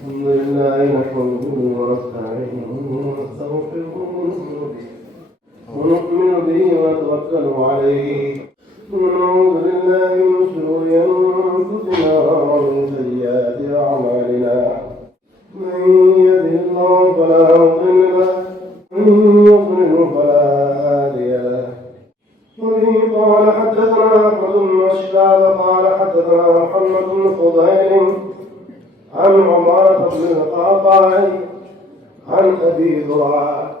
الحمد لله نحمده ونستعينه ونستغفره ونؤمن به ونتوكل عليه ونعوذ بالله من شرور أنفسنا ومن سيئات أعمالنا من يهده الله فلا مضل له ومن يضلل فلا هادي له وبه قال حدثنا أحمد بن أشهاب قال حدثنا محمد بن فضيل عن عمارة بن القعقاع عن أبي زرعة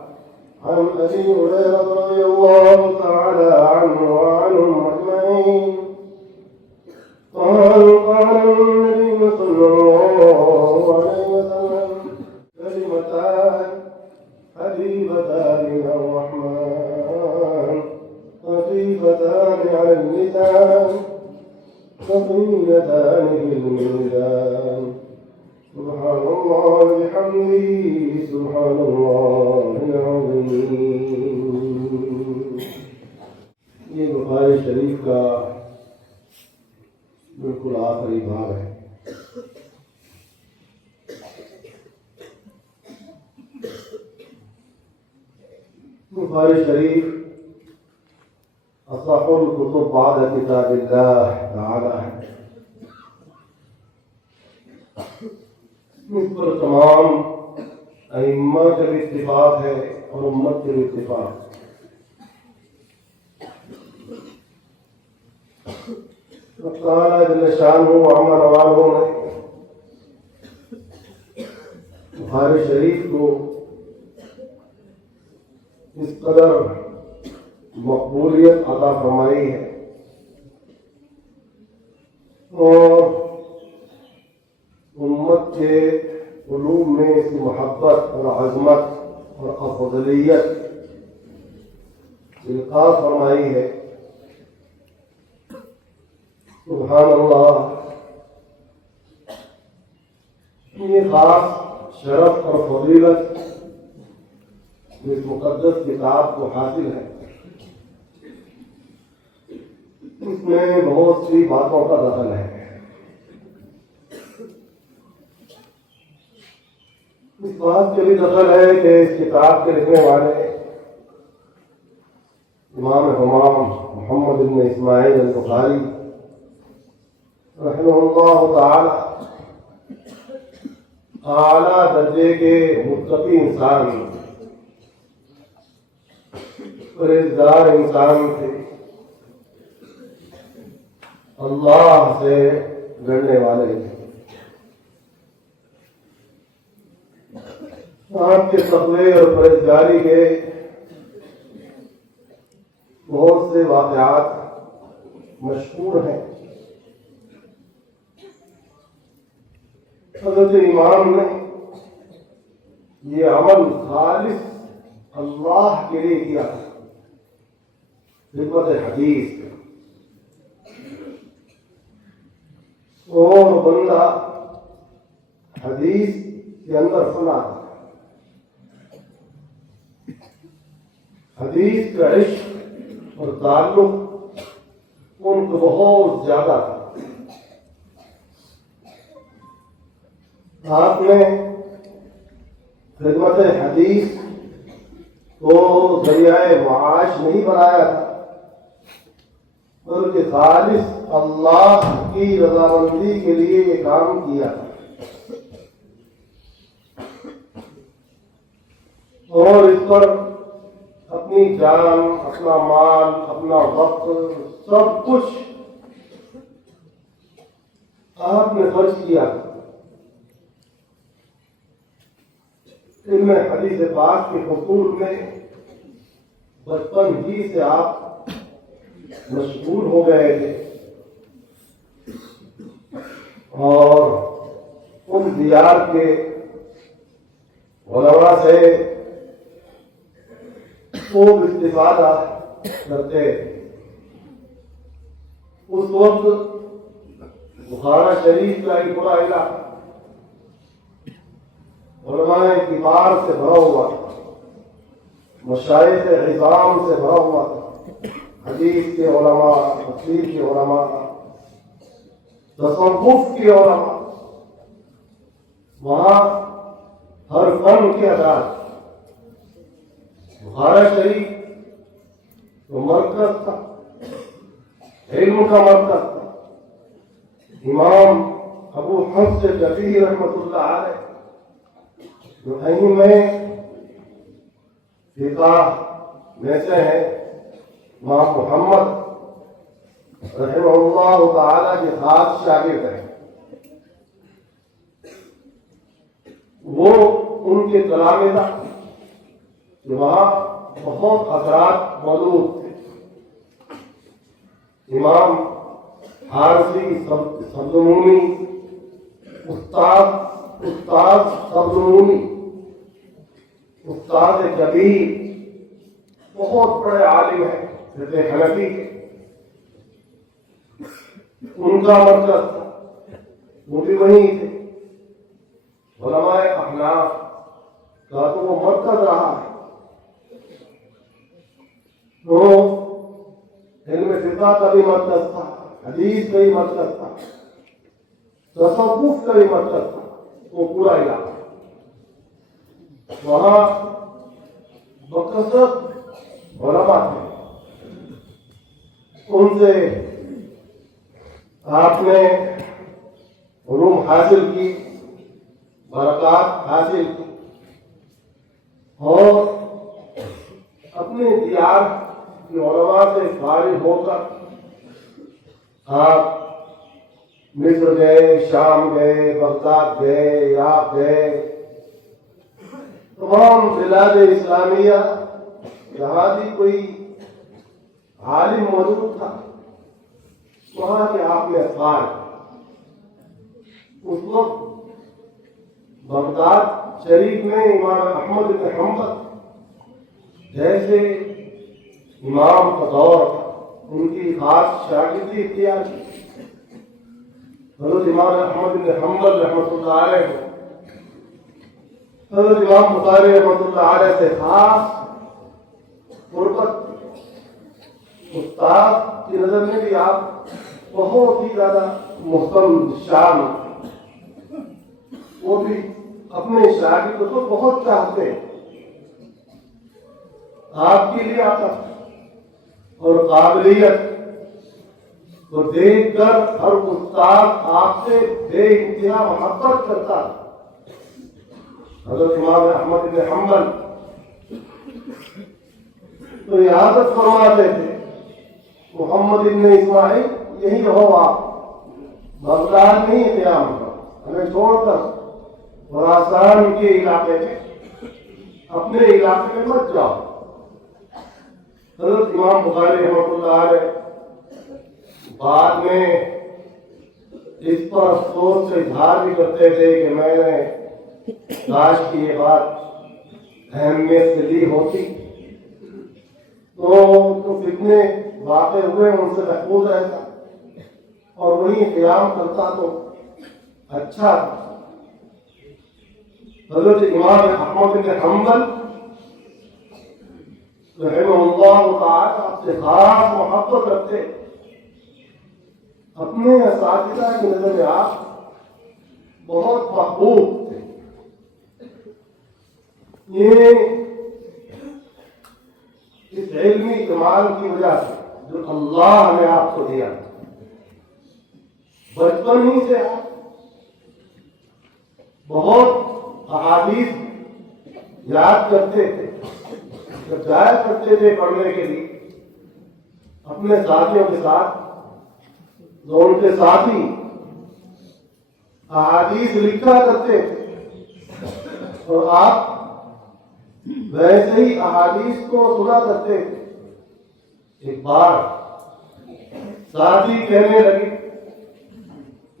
عن أبي هريرة رضي الله تعالى عنه وعنهم أجمعين قال النبي صلى الله عليه وسلم كلمتان حبيبتان إلى الرحمن خفيفتان على اللسان ثقيلتان في الميزان سبحان الله بحمده سبحان الله العظيم. یہ بخاری شریف کا بالکل آخری باب ہے. بخاری شریف اصح الکتب بعد کتاب اللہ تعالی ہے. اس پر تمام ائمہ کا بھی اتفاق ہے اور امت کے بھی اتفاق. تعالیٰ جل شانہ وعمر والوں نے بخاری شریف کو اس قدر مقبولیت عطا فرمائی ہے اور امت کے قلوب میں اس کی محبت اور عظمت اور افضلیت القاء فرمائی ہے. سبحان اللہ. یہ خاص شرف اور فضیلت اس مقدس کتاب کو حاصل ہے. اس میں بہت سی باتوں کا دخل ہے. اس بات کے بھی دخل ہے کہ اس کتاب کے لکھنے والے امام حمام محمد بن اسماعیل البخاری رحمہ اللہ تعالی اعلیٰ درجے کے متقی انسان پرہیزگار انسان تھے. اللہ سے ڈرنے والے تھے. آپ کے تقوی اور پرہیزگاری کے بہت سے واقعات مشہور ہیں. حضرت امام نے یہ عمل خالص اللہ کے لیے کیا. خدمت حدیث اور بندہ حدیث کے اندر فنا تھا. حدیث کا عشق اور تعلق ان کو بہت زیادہ تھا. آپ نے خدمت حدیث کو ذریعہ معاش نہیں بنایا تھا بلکہ خالص اللہ کی رضامندی کے لیے یہ کام کیا تھا. اور اس پر اپنی جان، اپنا مال، اپنا وقت، سب کچھ آپ نے خرچ کیا. علم حدیث پاک کے حصول میں بچپن ہی سے آپ مشغول ہو گئے تھے اور ان دیار کے علماء سے خوب استفادہ کرتے. اس وقت بخارا شریف کا ایک پورا علاقہ علماء کبار سے بھرا ہوا تھا، مشائخ عظام سے بھرا ہوا تھا. حدیث کے علماء، تفسیر کے علماء، تصوف کے علماء، وہاں ہر فن کے آدھار بخارا شریف تو مرکز تھا، علم کا مرکز تھا۔ امام ابو حفص جبیر رحمۃ اللہ علیہ جو علم فقہ میں سے ہے، امام محمد رحمہ اللہ تعالی کے خاص شاگرد ہیں۔ وہ ان کے تلامذہ کہ وہاں بہت حضرات موجود تھے۔ امام حارثی سبزمونی، استاد سبزمونی، استاد کبیر، بہت بڑے عالم ہیں فقہ حنفی کے، ان کا مرکز تھا، وہ بھی وہیں تھے۔ علماء احناف کا تو وہ مرکز رہا ہے۔ تو علم فقہ کا بھی مرکز تھا، حدیث کا بھی مرکز تھا، تصوف کا بھی مرکز تھا، وہ پورا علاقہ۔ وہاں بکثرت علماء تھے، ان سے آپ نے علوم حاصل کی، برکات حاصل کی، اور اپنے دیار کی علماء سے فارغ ہو کر آپ مصر گئے، شام گئے، بغداد گئے، عراق گئے، تمام بلاد اسلامیہ جہاں بھی کوئی عالم موجود تھا وہاں کے آپ نے اخبار۔ اس وقت بغداد شریف میں امام احمد بن حنبل جیسے امام کا دور تھا، ان کی خاص شاگردی اختیار کی۔ حضرت امام احمد بن حنبل رحمۃ اللہ علیہ کو حضرت امام بخاری رحمۃ اللہ علیہ سے خاص قربت، استاد کی نظر میں بھی آپ بہت ہی زیادہ محترم شان، وہ بھی اپنے شاگردوں کو بہت چاہتے ہیں۔ آپ کی لیاقت اور قابلیت کو دیکھ کر ہر استاد آپ سے بے انتہا محبت کرتا۔ حضرت امام احمد بن حنبل تو اجازت فرماتے تھے، محمد ابن اسماعیل یہی رہو، آپ بغداد میں ہی قیام کرو، ہمیں چھوڑ کر خراسان کے علاقے میں، اپنے علاقے میں مت جاؤ۔ حضرت امام بخاری رحمۃ اللہ علیہ بعد میں اس پر افسوس سے اظہار بھی کرتے تھے کہ میں نے کاش کی یہ بات اہمیت سے لی ہوتی تو فتنے واقع ہوئے ان سے محفوظ رہتا اور وہیں قیام کرتا تو اچھا تھا۔ حضرت امام احمد بن حنبل رحمہ اللہ تعالی آپ سے خاص محبت رکھتے، اپنے اساتذہ کی نظر میں آپ بہت محبوب تھے۔ یہ اس علمی کمال کی وجہ سے جو اللہ نے آپ کو دیا، بچپن ہی سے آپ بہت احادیث یاد کرتے تھے، جب جایا کرتے تھے پڑھنے کے لیے اپنے ساتھیوں کے ساتھ، جو ان کے ساتھی احادیث لکھا کرتے تھے اور آپ ویسے ہی احادیث کو سنا کرتے تھے۔ ایک بار ساتھی کہنے لگے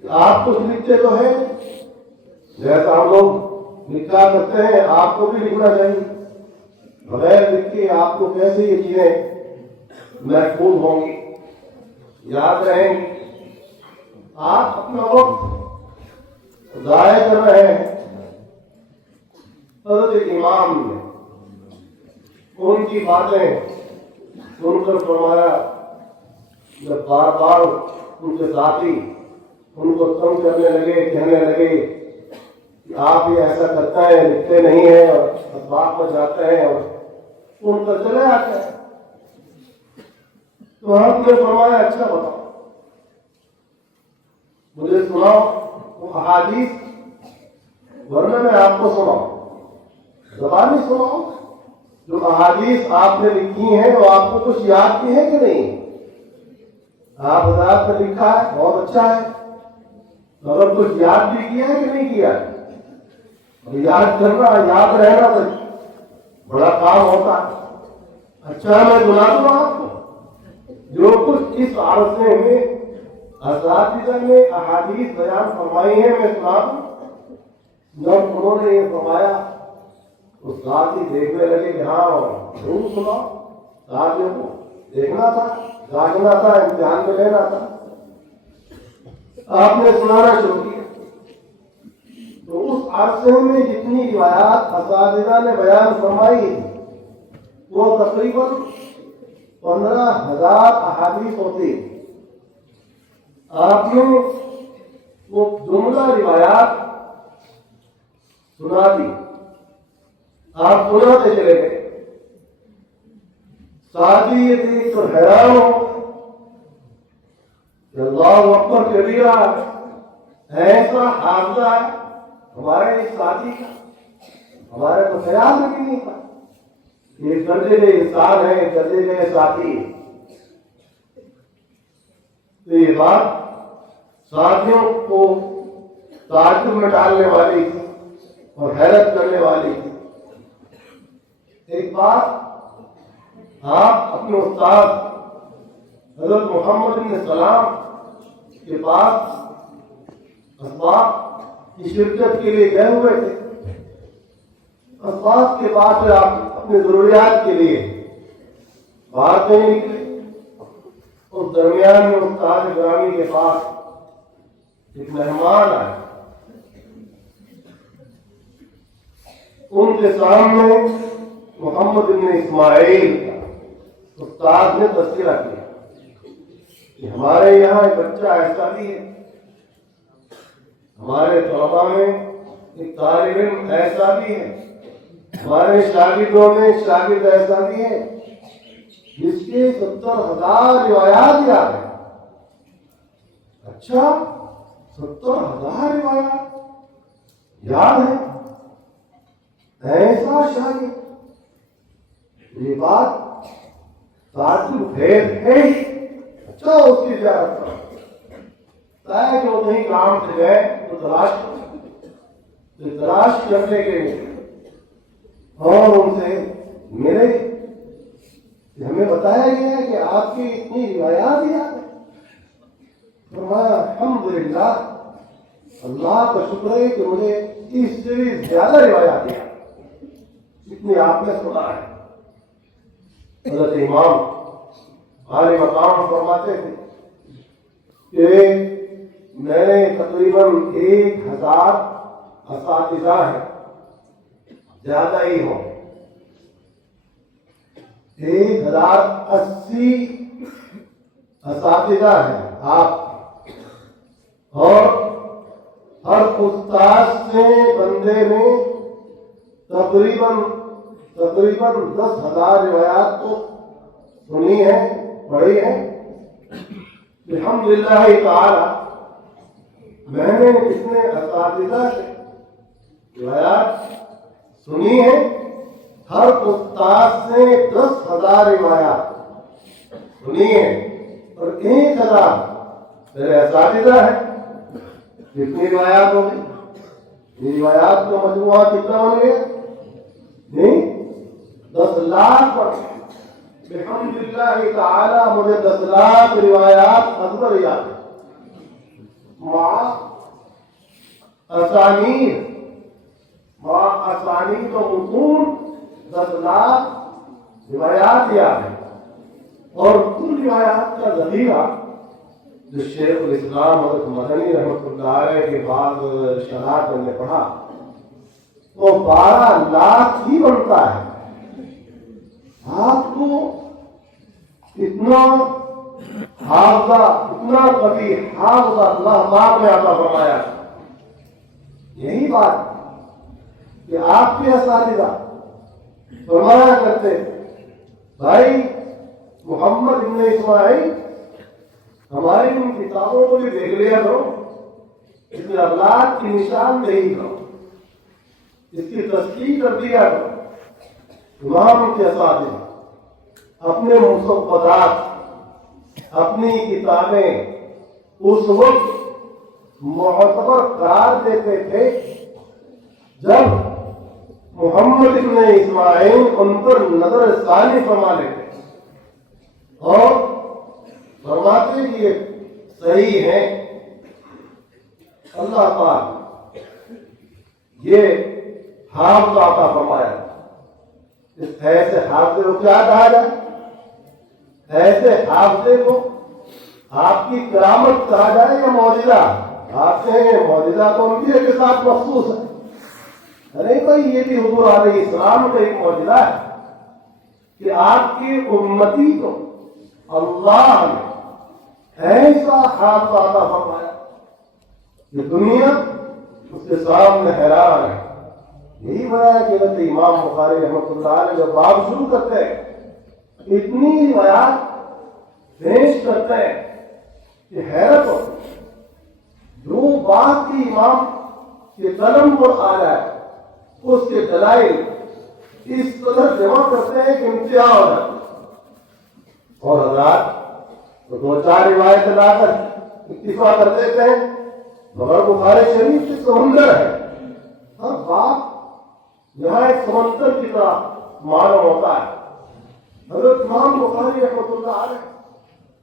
کہ آپ کچھ لکھتے تو ہیں جیسا ہم لوگ لکھا کرتے ہیں، آپ کو بھی لکھنا چاہیے، بغیر لکھ کے آپ کو کیسے یہ چیزیں محفوظ ہوں گی، یاد رہیں گی؟ آپ اپنا وقت ضائع کر رہے ہیں۔ حضرت امام نے ان کی باتیں سن کر فرمایا، جب بار بار ان کے ساتھی ان کو تنگ کرنے لگے، کہنے لگے کہ آپ یہ ایسا کرتے ہیں، لکھتے نہیں ہیں اور اسباق میں جاتے ہیں اور ان پر چلے آتے ہیں. تو آپ نے فرمایا اچھا بتاؤ، مجھے سناؤ وہ احادیث، ورنہ میں آپ کو سناؤں، زبانی سناؤ. جو احادیث آپ نے لکھی ہیں وہ آپ کو کچھ یاد کی ہے کہ نہیں؟ آپ حضرات نے لکھا ہے، بہت اچھا ہے، مگر کچھ یاد بھی کیا ہے کہ نہیں کیا؟ یاد کرنا، یاد رہنا تو بڑا کام ہوتا ہے. اچھا میں سنا دوں آپ کو جو کچھ اس عرصے میں اساتذہ نے احادیث بیان فرمائی ہیں، میں سنا دوں. جب انہوں نے یہ فرمایا تو ساتھی دیکھنے لگے کہ ہاں ضرور سنا. ساتھیوں کو دیکھنا تھا، جاننا تھا، امتحان میں لینا تھا. آپ نے سنانا شروع کیا. تو اس عرصے میں جتنی روایات اساتذہ نے بیان فرمائی وہ تقریباً 15,000 احادیث ہوتی. آپ نے وہ جملہ روایات سنا دی، آپ سناتے چلے گئے. ساتھی یہ دیکھ کر حیران ہو کہ اللہ اکبر کبیرہ، ایسا حافظہ ہے ہمارے اس ساتھی کا، ہمارے تو خیال میں بھی نہیں تھا. یہ درجے کے انسان ہے، درجے کے ساتھی. تو یہ بات ساتھیوں کو تعجب میں ڈالنے والی تھی اور حیرت کرنے والی تھی. ایک بات آپ اپنے استاد حضرت محمد بن سلام کے پاس اسباق کی شرکت کے لیے گئے ہوئے تھے. اسباق کے بعد سے آپ اپنی ضروریات کے لیے باہر سے ہی نکلے. اس درمیان میں استاد گرامی کے پاس ایک مہمان آئے. ان کے سامنے محمد بن اسماعیل کا استاد نے تذکرہ کیا کہ ہمارے یہاں ایک بچہ ایسا بھی ہے، ہمارے طلباء میں ایک طالب علم ایسا بھی ہے، ہمارے شاگردوں میں شاگرد ایسا بھی ہے جس کے 70,000 روایات یاد ہیں. اچھا 70,000 روایات یاد ہیں، ایسا شاگرد؟ یہ بات تعجب ہے. اچھا اس کی زیارت کرو، طے جو نہیں کام سے گئے تو تلاش کرنے کے لیے اور ان سے ملے کہ ہمیں بتایا گیا ہے کہ آپ کی اتنی روایات یاد ہیں. فرمایا الحمدللہ، اللہ کا شکر ہے کہ مجھے اس سے بھی زیادہ روایات یاد اتنی آپ نے سنا ہے. حضرت امام عالی مقام فرماتے تھے کہ میں نے تقریباً 1,000 اساتذہ ہیں، زیادہ ہی ہوں، 1,080 اساتذہ ہیں آپ، اور ہر استاد سے بندے نے تقریباً 10,000 روایات تو سنی ہے، پڑھی ہے. الحمدللہ تعالی میں نے اتنے اساتذہ سے روایات سنی ہے، ہر استاد سے 10,000 روایات سنی ہے، اور 1,000 میرے اساتذہ ہیں. کتنی روایات ہو گئی؟ یہ روایات کا مجموعہ کتنا ہو گیا؟ نہیں 10 لاکھ پر. الحمدللہ تعالی مجھے 10 لاکھ روایات ازبر یاد ہے، مع اسانید و متون 10 لاکھ روایات یاد ہے. اور کل روایات کا ذخیرہ جو شیخ الاسلام حضرت مدنی رحمۃ اللہ علیہ کے بعد شرائط میں پڑھا وہ 12 لاکھ ہی بنتا ہے. آپ کو اتنا حافظہ، اتنا قوی حافظہ اللہ پاک نے عطا فرمایا. یہی بات کہ آپ کے اساتذہ فرمایا کرتے بھائی محمد ابن اسماعیل ہماری ان کتابوں کو بھی دیکھ لیا کرو، اس میں اولاد کی نشان نہیں کرو، اس کی تصدیق کر دیا کرو۔ امام کے اساتذہ اپنے مصنفات، اپنی کتابیں اس وقت معتبر قرار دیتے تھے جب محمد ابن اسماعیل ان پر نظر ثانی فرما لیتے اور فرماتے کہ یہ صحیح ہے۔ اللہ تعالی یہ حافظ عطا فرمایا، اس ایسے حافظے کو کیا کہا جائے؟ ایسے حافظے کو آپ کی کرامت کہا جائے یا معجزہ؟ آپ کہیں معجزہ تو ان کے ساتھ مخصوص ہے، ارے بھائی یہ بھی حضور علیہ السلام کا ایک معجزہ ہے کہ آپ کی امتی کو اللہ نے ایسا حافظ عطا فرمایا کہ دنیا اس کے سامنے حیران ہے۔ یہی وجہ ہے کہ حضرت امام بخاری رحمۃ اللہ علیہ جب باب شروع کرتے ہیں اتنی روایات پیش کرتے ہیں کہ حیرت ہو، جو بات کی امام کے قلم پر آ جائے اس کے دلائل اس قدر جمع کرتے ہیں کہ انتہا ہو جاتی ہے۔ اور حضرات تو دو چار روایتیں لا کر اکتفا کر دیتے ہیں، مگر بخاری شریف سے سمندر ہے، ہر بات یہاں ایک سمندر کی طرح معلوم ہوتا ہے۔ حضرت امام بخاری رحمۃ اللہ علیہ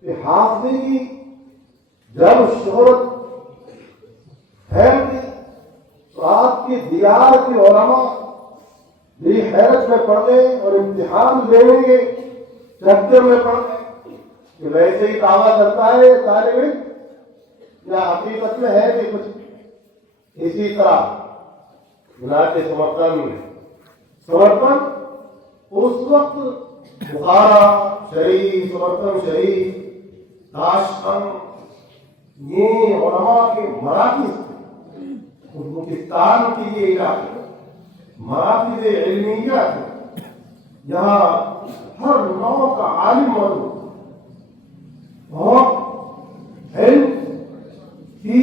کہ حافظی کی جب شہرت پھیل گئی تو آپ کی دیار کے علماء بھی حیرت میں پڑ گئے اور امتحان لینے کے چکر میں پڑ گئے کہ ویسے ہی دعویٰ کرتا ہے طالب علم یا حقیقت میں ہے کہ کچھ اسی طرح بناتے سمرقند اس وقت بخارا شریف، سمرقند شریف، تاشقند یہ علماء کے مراکز تھے، ازبکستان کی یہ علاقے مراکز علمیہ تھے، یہاں ہر نوع کا عالم موجود اور علم کی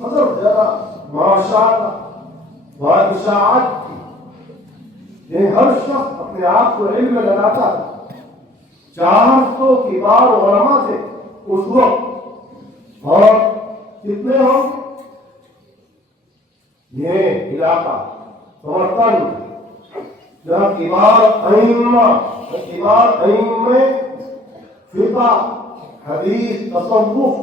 قدر زیادہ معاشرہ واشاعت کی، یہ ہر شخص اپنے آپ کو علم میں لگاتا تھا۔ 400 کبار علماء تھے اس وقت، اور کتنے ہوں یہ علاقہ سمرقند جہاں کبار ائمہ فقہ حدیث تصوف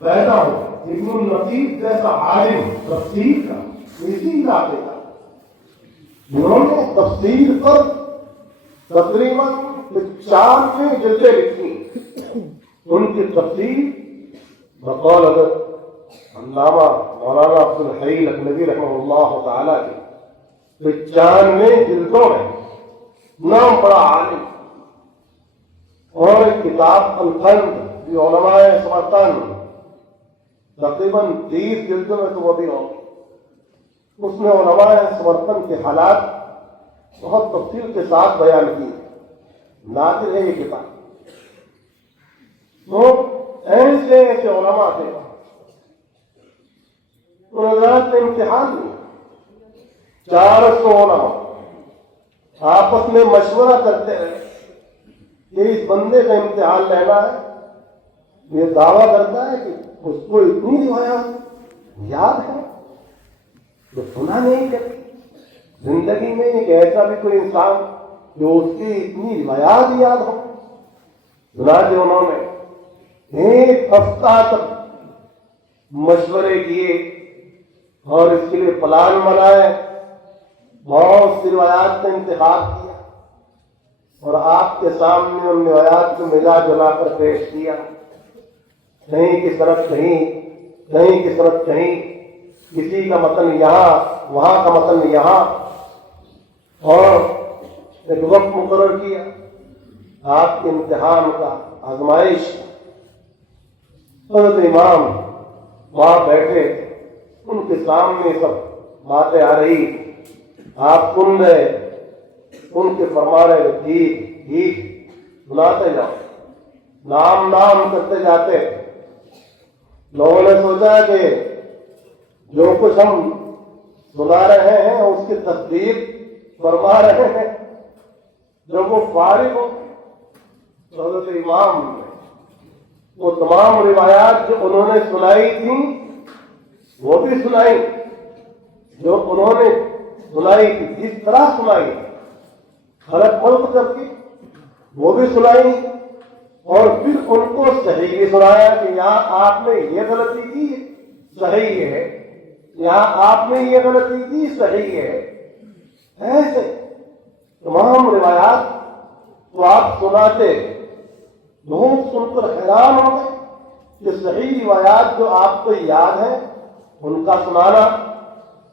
پیدا ہو، ابن النقیب جیسا عالم تفسیر کا اسی علاقے کا، جنہوں نے تفسیر پر تقریباً 95 جلدیں لکھی۔ ان کی تفسیر بقول حضرت علامہ مولانا عبد الحی لکھنوی رحمہ اللہ تعالیٰ کی 95 جلدوں میں، نام بڑا عالم، اور ایک کتاب القند جو علماء سمرقند تقریباً 30 جلدوں میں تو وہ بھی ہو، اس نے علماء سمرقند کے حالات بہت تفصیل کے ساتھ بیان کی، نادر ہے یہ کتاب۔ تو ایسے ایسے علماء تھے، ان حضرات نے امتحان لیا، 400 علماء آپس میں مشورہ کرتے رہے کہ اس بندے کا امتحان لینا ہے، یہ دعویٰ کرتا ہے کہ اس کو اتنی روایات یاد ہے تو سنا نہیں کرتی زندگی میں ایک ایسا بھی کوئی انسان جو اس کی اتنی روایات یاد ہو۔ چنانچہ انہوں نے 1 ہفتہ تک مشورے کیے اور اس کے لیے پلان بنائے، بہت سی روایات کا انتخاب کیا اور آپ کے سامنے ان روایات کو ملا جلا کر پیش کیا، کہیں کی صنعت کہیں، کہیں کی صنعت کہیں، کسی کا متن یہاں، وہاں کا متن یہاں، اور ایک وقت مقرر کیا آپ کے امتحان کا، آزمائش۔ حضرت امام وہاں بیٹھے، ان کے سامنے سب باتیں آ رہی، آپ سن رہے ان کے فرما رہے ٹھیک ٹھیک سناتے جاؤ، نام نام کرتے جاتے۔ لوگوں نے سوچا کہ جو کچھ ہم سنا رہے ہیں اس کی تصدیق فرما رہے ہیں۔ جب وہ فارغ ہو تو حضرت امام نے وہ تمام روایات جو انہوں نے سنائی تھیں وہ بھی سنائی، جو انہوں نے سنائی تھی جس طرح سنائی خلق خلق کر کے وہ بھی سنائی، اور پھر ان کو صحیح بھی سنایا کہ یہاں آپ نے یہ غلطی کی صحیح ہے، یہاں آپ نے یہ غلطی کی صحیح ہے۔ ایسے تمام روایات تو آپ سناتے، لوگ سن کر حیران ہو گئے کہ صحیح روایات جو آپ کو یاد ہے ان کا سنانا،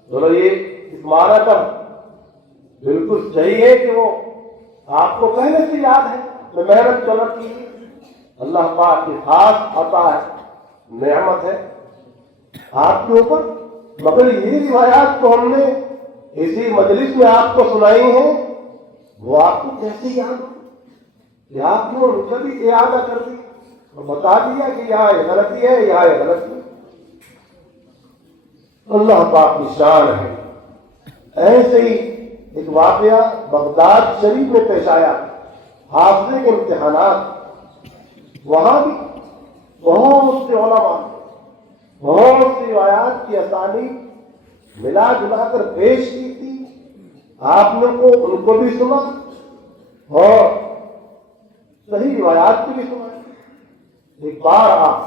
بولو یہ اس معنی کا بالکل صحیح ہے کہ وہ آپ کو پہلے سے یاد ہے، میں محنت کر رکھی ہے، اللہ پاک کی خاص عطا ہے، نعمت ہے آپ کے اوپر، مگر یہ روایات تو ہم نے اسی مجلس میں آپ کو سنائی ہیں، وہ آپ کو کیسے یاد ہو کہ آپ نے ان کا بھی اعادہ کر دی اور بتا دیا کہ یہاں یہ غلطی ہے، یہاں یہ غلطی ہے۔ اللہ پاک کی شان ہے۔ ایسے ہی ایک واقعہ بغداد شریف میں پیش آیا، حافظے کے امتحانات، وہاں بھی بہت سے علماء بہت سی روایات کی اسانید ملا جلا کر پیش کی تھی، آپ نے ان کو بھی سنا اور صحیح روایات کی بھی سنا۔ ایک بار آپ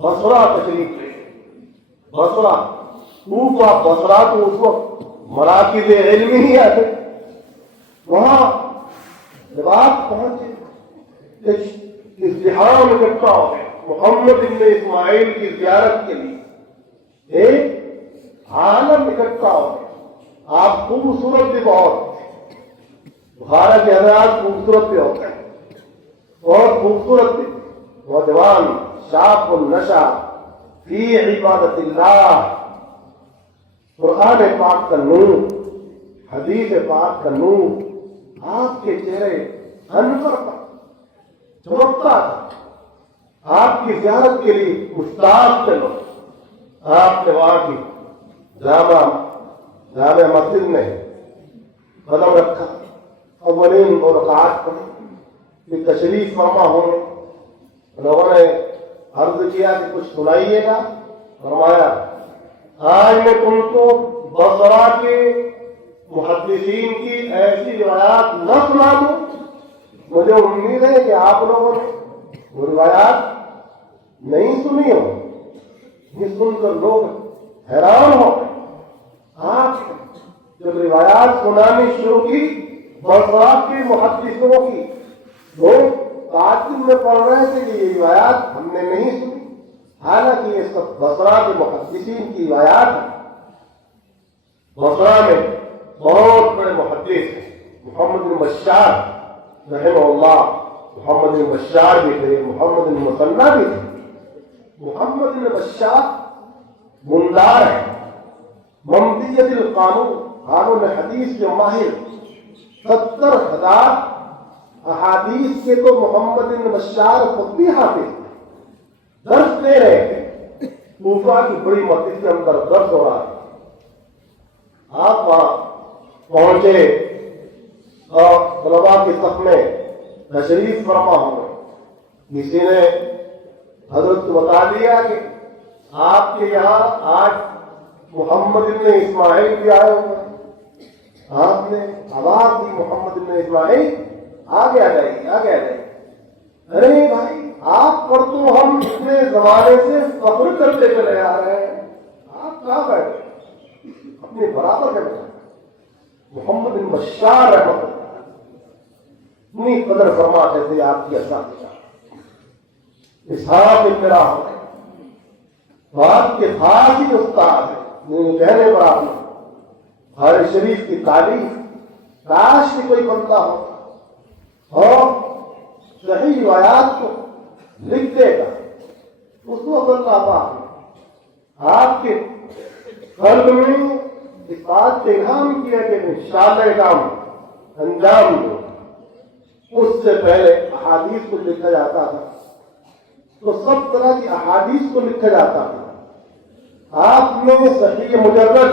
بصرہ تشریف لے، بصرہ کوفہ، بصرہ تو اس وقت مراکز علم ہی آتے، وہاں جب آپ پہنچے ازدحام اکٹھا ہو گئے محمد ابن اسماعیل کی زیارت کے لیے، ایک عالم اکٹھا ہو گئے۔ آپ خوبصورت بھی بہت، بخارا کے حضرات خوبصورت بھی ہوتے ہیں، بہت خوبصورت بھی، نوجوان شاب النشا فی عبادت اللہ، قرآن پاک کا نور، حدیث پاک کا نور آپ کے چہرے انور پر چمکتا تھا۔ آپ کی زیارت کے لیے مشتاق تھے لوگ۔ آپ نے وہاں کی جامع مسجد میں قدم رکھا، اولین دو رکعات پڑھی، کہ تشریف فرما ہونے لوگوں نے عرض کیا کہ کچھ سنائیے گا، فرمایا آج میں تم کو بصرہ کے محدثین کی ایسی روایات نہ سنا دوں، مجھے امید ہے کہ آپ لوگوں نے وہ روایات نہیں سنی ہو۔ یہ سن کر لوگ حیران ہو گئے۔ آپ جب روایات سنانی شروع کی بصرہ کے محدثوں کی، لوگ تعجب میں پڑ رہے تھے کہ یہ روایات ہم نے نہیں سنی، حالانکہ یہ سب بصرہ کے محدثین کی روایات ہیں۔ بصرہ میں بہت بڑے محدث ہیں، محمد بن بشار رحمہ اللہ، محمد بن بشار بھی تھے، محمد بن مثنی بھی تھے۔ محمد بن بشار بندار ہے، ممدیت القانون، قانون حدیث کے ماہر، 70,000 احادیث کے تو محمد بن بشار خود بھی حافظ تھے، درس دے رہے تھے، کوفہ کی بڑی مسجد کے اندر درس ہو رہا تھا۔ آپ وہاں پہنچے اور طلباء کے صف میں تشریف فرما ہوئے، کسی نے حضرت کو بتا دیا کہ آپ کے یہاں آج محمد بن اسماعیل بھی آئے ہوئے ہیں۔ آپ نے آواز دی محمد بن اسماعیل آگے آ جائیے، آگے آ جائیے۔ ارے بھائی آپ پر تو ہم اتنے زمانے سے فخر کرتے چلے آ رہے ہیں، آپ کہاں بیٹھے اپنے برابر کے بیٹھے۔ محمد بن بشار رحمۃ اللہ اتنی قدر فرماتے تھے آپ کی اساتذہ، اسحاق ابن راہویہ بات کے خاص ہی استاد ہیں، کہنے پر آپ بخاری شریف کی تعریف کاش کہ کوئی بندہ ہو اور صحیح روایات کو لکھ دے گا، اس وقت اللہ پاک آپ کے قلب میں اس بات پہ الہام کیا کہ انشاءاللہ کام انجام دو، اس سے پہلے احادیث کو لکھا جاتا تھا تو سب طرح کی احادیث کو لکھا جاتا تھا۔ آپ نے صحیح مجرد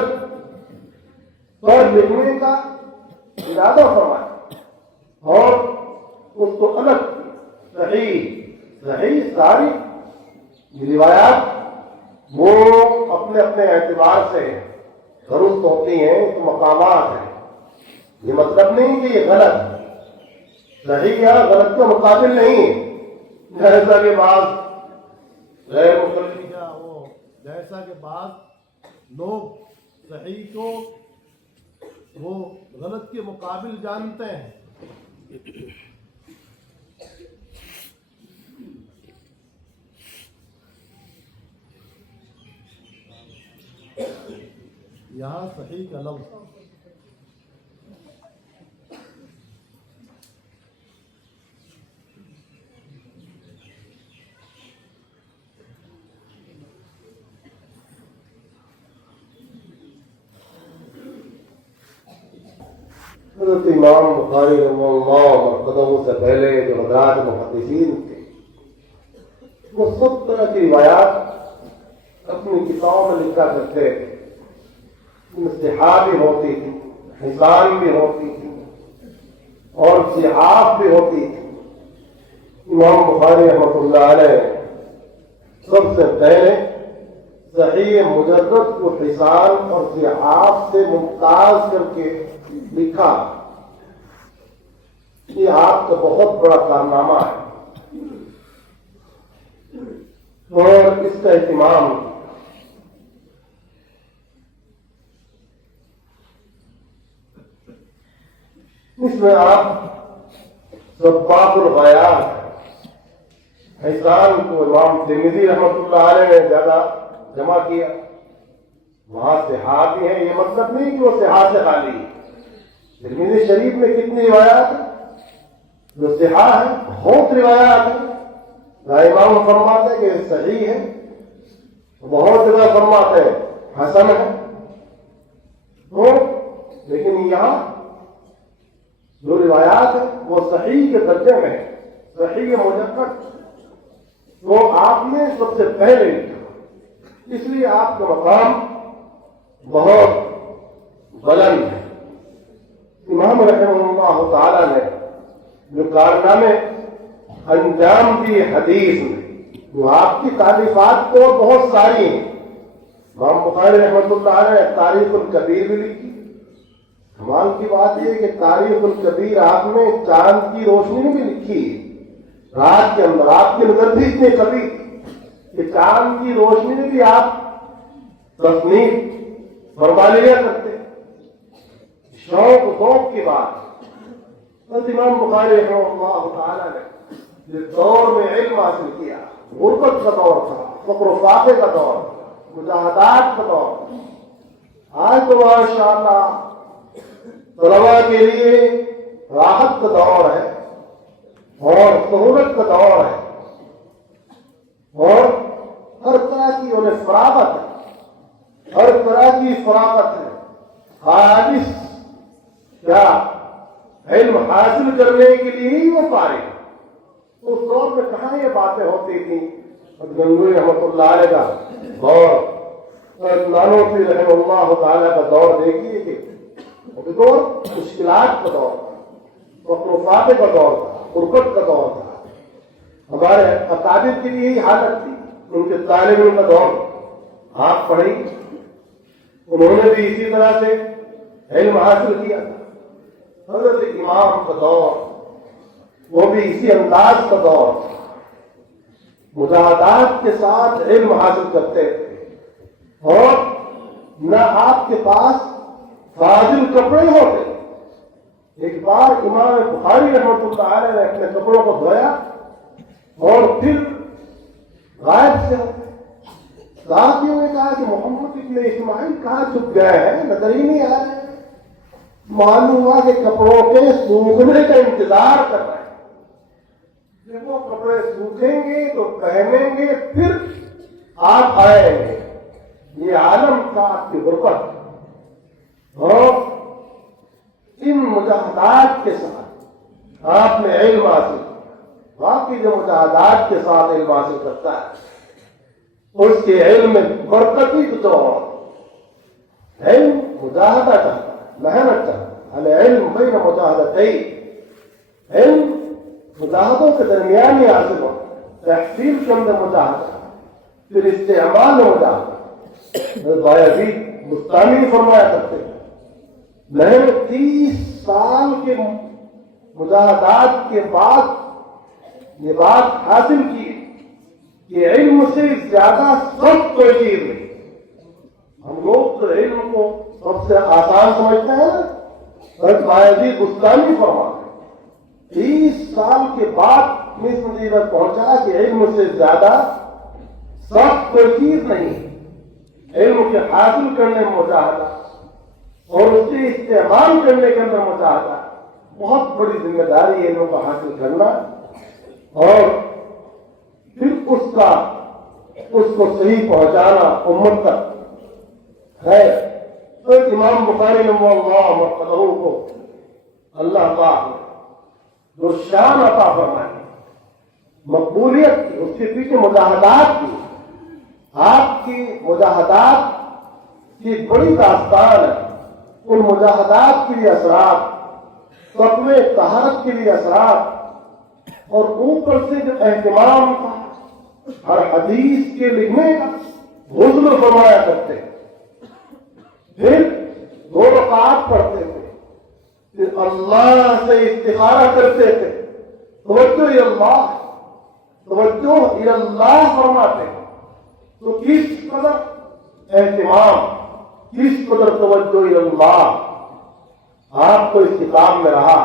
پر لکھنے کا ارادہ فرمایا اور اس کو الگ صحیح ساری روایات وہ اپنے اپنے اعتبار سے درست ہوتی ہیں، تو مقامات ہیں۔ یہ مطلب نہیں کہ یہ غلط، صحیح یا غلط کا مقابل نہیں، جیسا کہ بعض غیر مسلم جیسا کہ بعض لوگ صحیح کو وہ غلط کے مقابل جانتے ہیں۔ یہاں صحیح کا لفظ حضرت امام بخاری رحمہ اللہ اور قدموں سے پہلے جو حضرات محدثین تھے وہ سب طرح کی روایات اپنی کتابوں میں لکھا کرتے تھے، صحاح بھی ہوتی تھی، حسان بھی ہوتی تھی اور صحاف بھی ہوتی تھی۔ امام بخاری رحمۃ اللہ علیہ سب سے پہلے صحیح مجرد کو حسان اور صحاف سے ممتاز کر کے لکھا۔ یہ آپ کا بہت بڑا کارنامہ ہے اور اس کا اہتمام اس میں آپ ضباط الغیات حسان کو امام ترمذی رحمۃ اللہ علیہ نے زیادہ جمع کیا، وہاں صحاح بھی ہے۔ یہ مطلب نہیں کہ وہ صحاح سے خالی ہے۔ ترمذی شریف میں کتنی روایات ہیں جو صحاح ہیں، بہت روایات ہیں۔ امام فرماتے ہیں کہ صحیح ہے، بہت جگہ فرماتے ہیں حسن ہے، لیکن یہاں جو روایات ہیں وہ صحیح کے درجے میں ہے، صحیح مجرد وہ آپ نے سب سے پہلے لکھا، اس لیے آپ کا مقام بہت بلند ہے۔ امام رحمہ اللہ تعالی نے جو کارنامے انجام دی حدیث میں، جو آپ کی تعریفات تو بہت ساری ہیں۔ امام بخاری رحمۃ اللہ علیہ نے تاریخ الکبیر بھی لکھی۔ کمال کی بات یہ کہ تاریخ الکبیر آپ نے چاند کی روشنی میں بھی لکھی، رات کے اندر آپ کی نظر بھی اتنی کبھی کہ چاند کی روشنی میں بھی آپ تصنیف فرما لیا کرتے، شوق ذوق کی بات۔ بس امام بخاری رحمہ اللہ تعالی نے جس دور میں علم حاصل کیا، غربت کا دور تھا، فقر و فاقے کا دور تھا، مجاہدات کا دور تھا، آج تو ماشاءاللہ طلباء کے لیے راحت کا دور ہے اور سہولت کا دور ہے اور ہر طرح کی انہیں فراغت ہے، ہر طرح کی فراغت ہے۔ خالص کیا علم حاصل کرنے کے لیے ہی وہ فارغ۔ اس دور میں کہاں یہ باتیں ہوتی تھیں؟ گنگوئی رحمۃ اللہ علیہ کا دور، نانوتوی رحمہ اللہ تعالیٰ کا دور دیکھیے کہ وہ دور مشکلات کا دور تھا، فقر و فاقے کا دور تھا، غربت کا دور تھا۔ ہمارے اکابر کی بھی یہی حالت تھی، ان کے طالب علم کا دور آپ پڑھی، انہوں نے بھی اسی طرح سے علم حاصل کیا تھا۔ حضرت امام کا دور وہ بھی اسی انداز کا دور تھا، مجاہدات کے ساتھ علم حاصل کرتے تھے اور نہ آپ کے پاس فاضل کپڑے ہوتے۔ ایک بار امام بخاری رحمۃ اللہ علیہ نے اپنے کپڑوں کو دھویا اور پھر غائب سے ساتھیوں نے کہا کہ محمد ابن اسماعیل کہاں چھپ گئے ہیں، نظر ہی نہیں آ رہے۔ معلوم ہوا کہ کپڑوں کے سوکھنے کا انتظار کر رہے ہیں، جب وہ کپڑے سوکھیں گے تو پہنیں گے پھر آپ آئیں گے۔ یہ عالم تھا آپ کی غربت، مجاہدات کے ساتھ آپ نے علم حاصل کیا، واقعی جو مجاہدات کے ساتھ علم حاصل کرتا ہے اس کے علم میں برکت ہی تو علم مجاہدہ چاہتا ہے، محنت چاہتا ہے، العلم بین مجاہدتین، علم مجاہدوں کے درمیان ہی حاصل ہوتا ہے، تحصیل کے اندر مجاہدہ، پھر استعمال میں مجاہدہ۔ بایزید بستانی فرمایا کرتے ہیں میں نے 30 سال کے مجاہدات کے بعد یہ بات حاصل کی کہ علم سے زیادہ سخت کوئی چیز نہیں۔ ہم لوگ تو علم کو سب سے آسان سمجھتے ہیں نا، حضرت بایزید بستانی فرماتے ہیں 30 سال کے بعد اس نتیجے پر پہنچا کہ علم سے زیادہ سخت کوئی چیز نہیں، علم کے حاصل کرنے میں مجاہدہ اور اس کے استعمال کرنے کے اندر مجاہدہ، بہت بڑی ذمہ داری علم کو حاصل کرنا اور پھر اس کو صحیح پہنچانا امت تک ہے۔ تو امام بخاری رحمہ اللہ مرتضی کو اللہ پاک نے جو شان عطا فرمائی، مقبولیت کی، اس کے پیچھے مجاہدات کی، آپ کی مجاہدات کی بڑی داستان ہے۔ ان مجاہدات کے لیے اثرات، تقوی طہارت کے لیے اثرات، اور اوپر سے جو اہتمام تھا ہر حدیث کے لکھنے کا، غسل فرمایا کرتے ہیں، پھر 2 رکعات پڑھتے تھے، پھر اللہ سے استخارہ کرتے تھے، توجہ اللہ فرماتے ہیں۔ تو کس قدر اہتمام، کس قدر توجہ اللہ آپ کو اس کتاب میں رہا،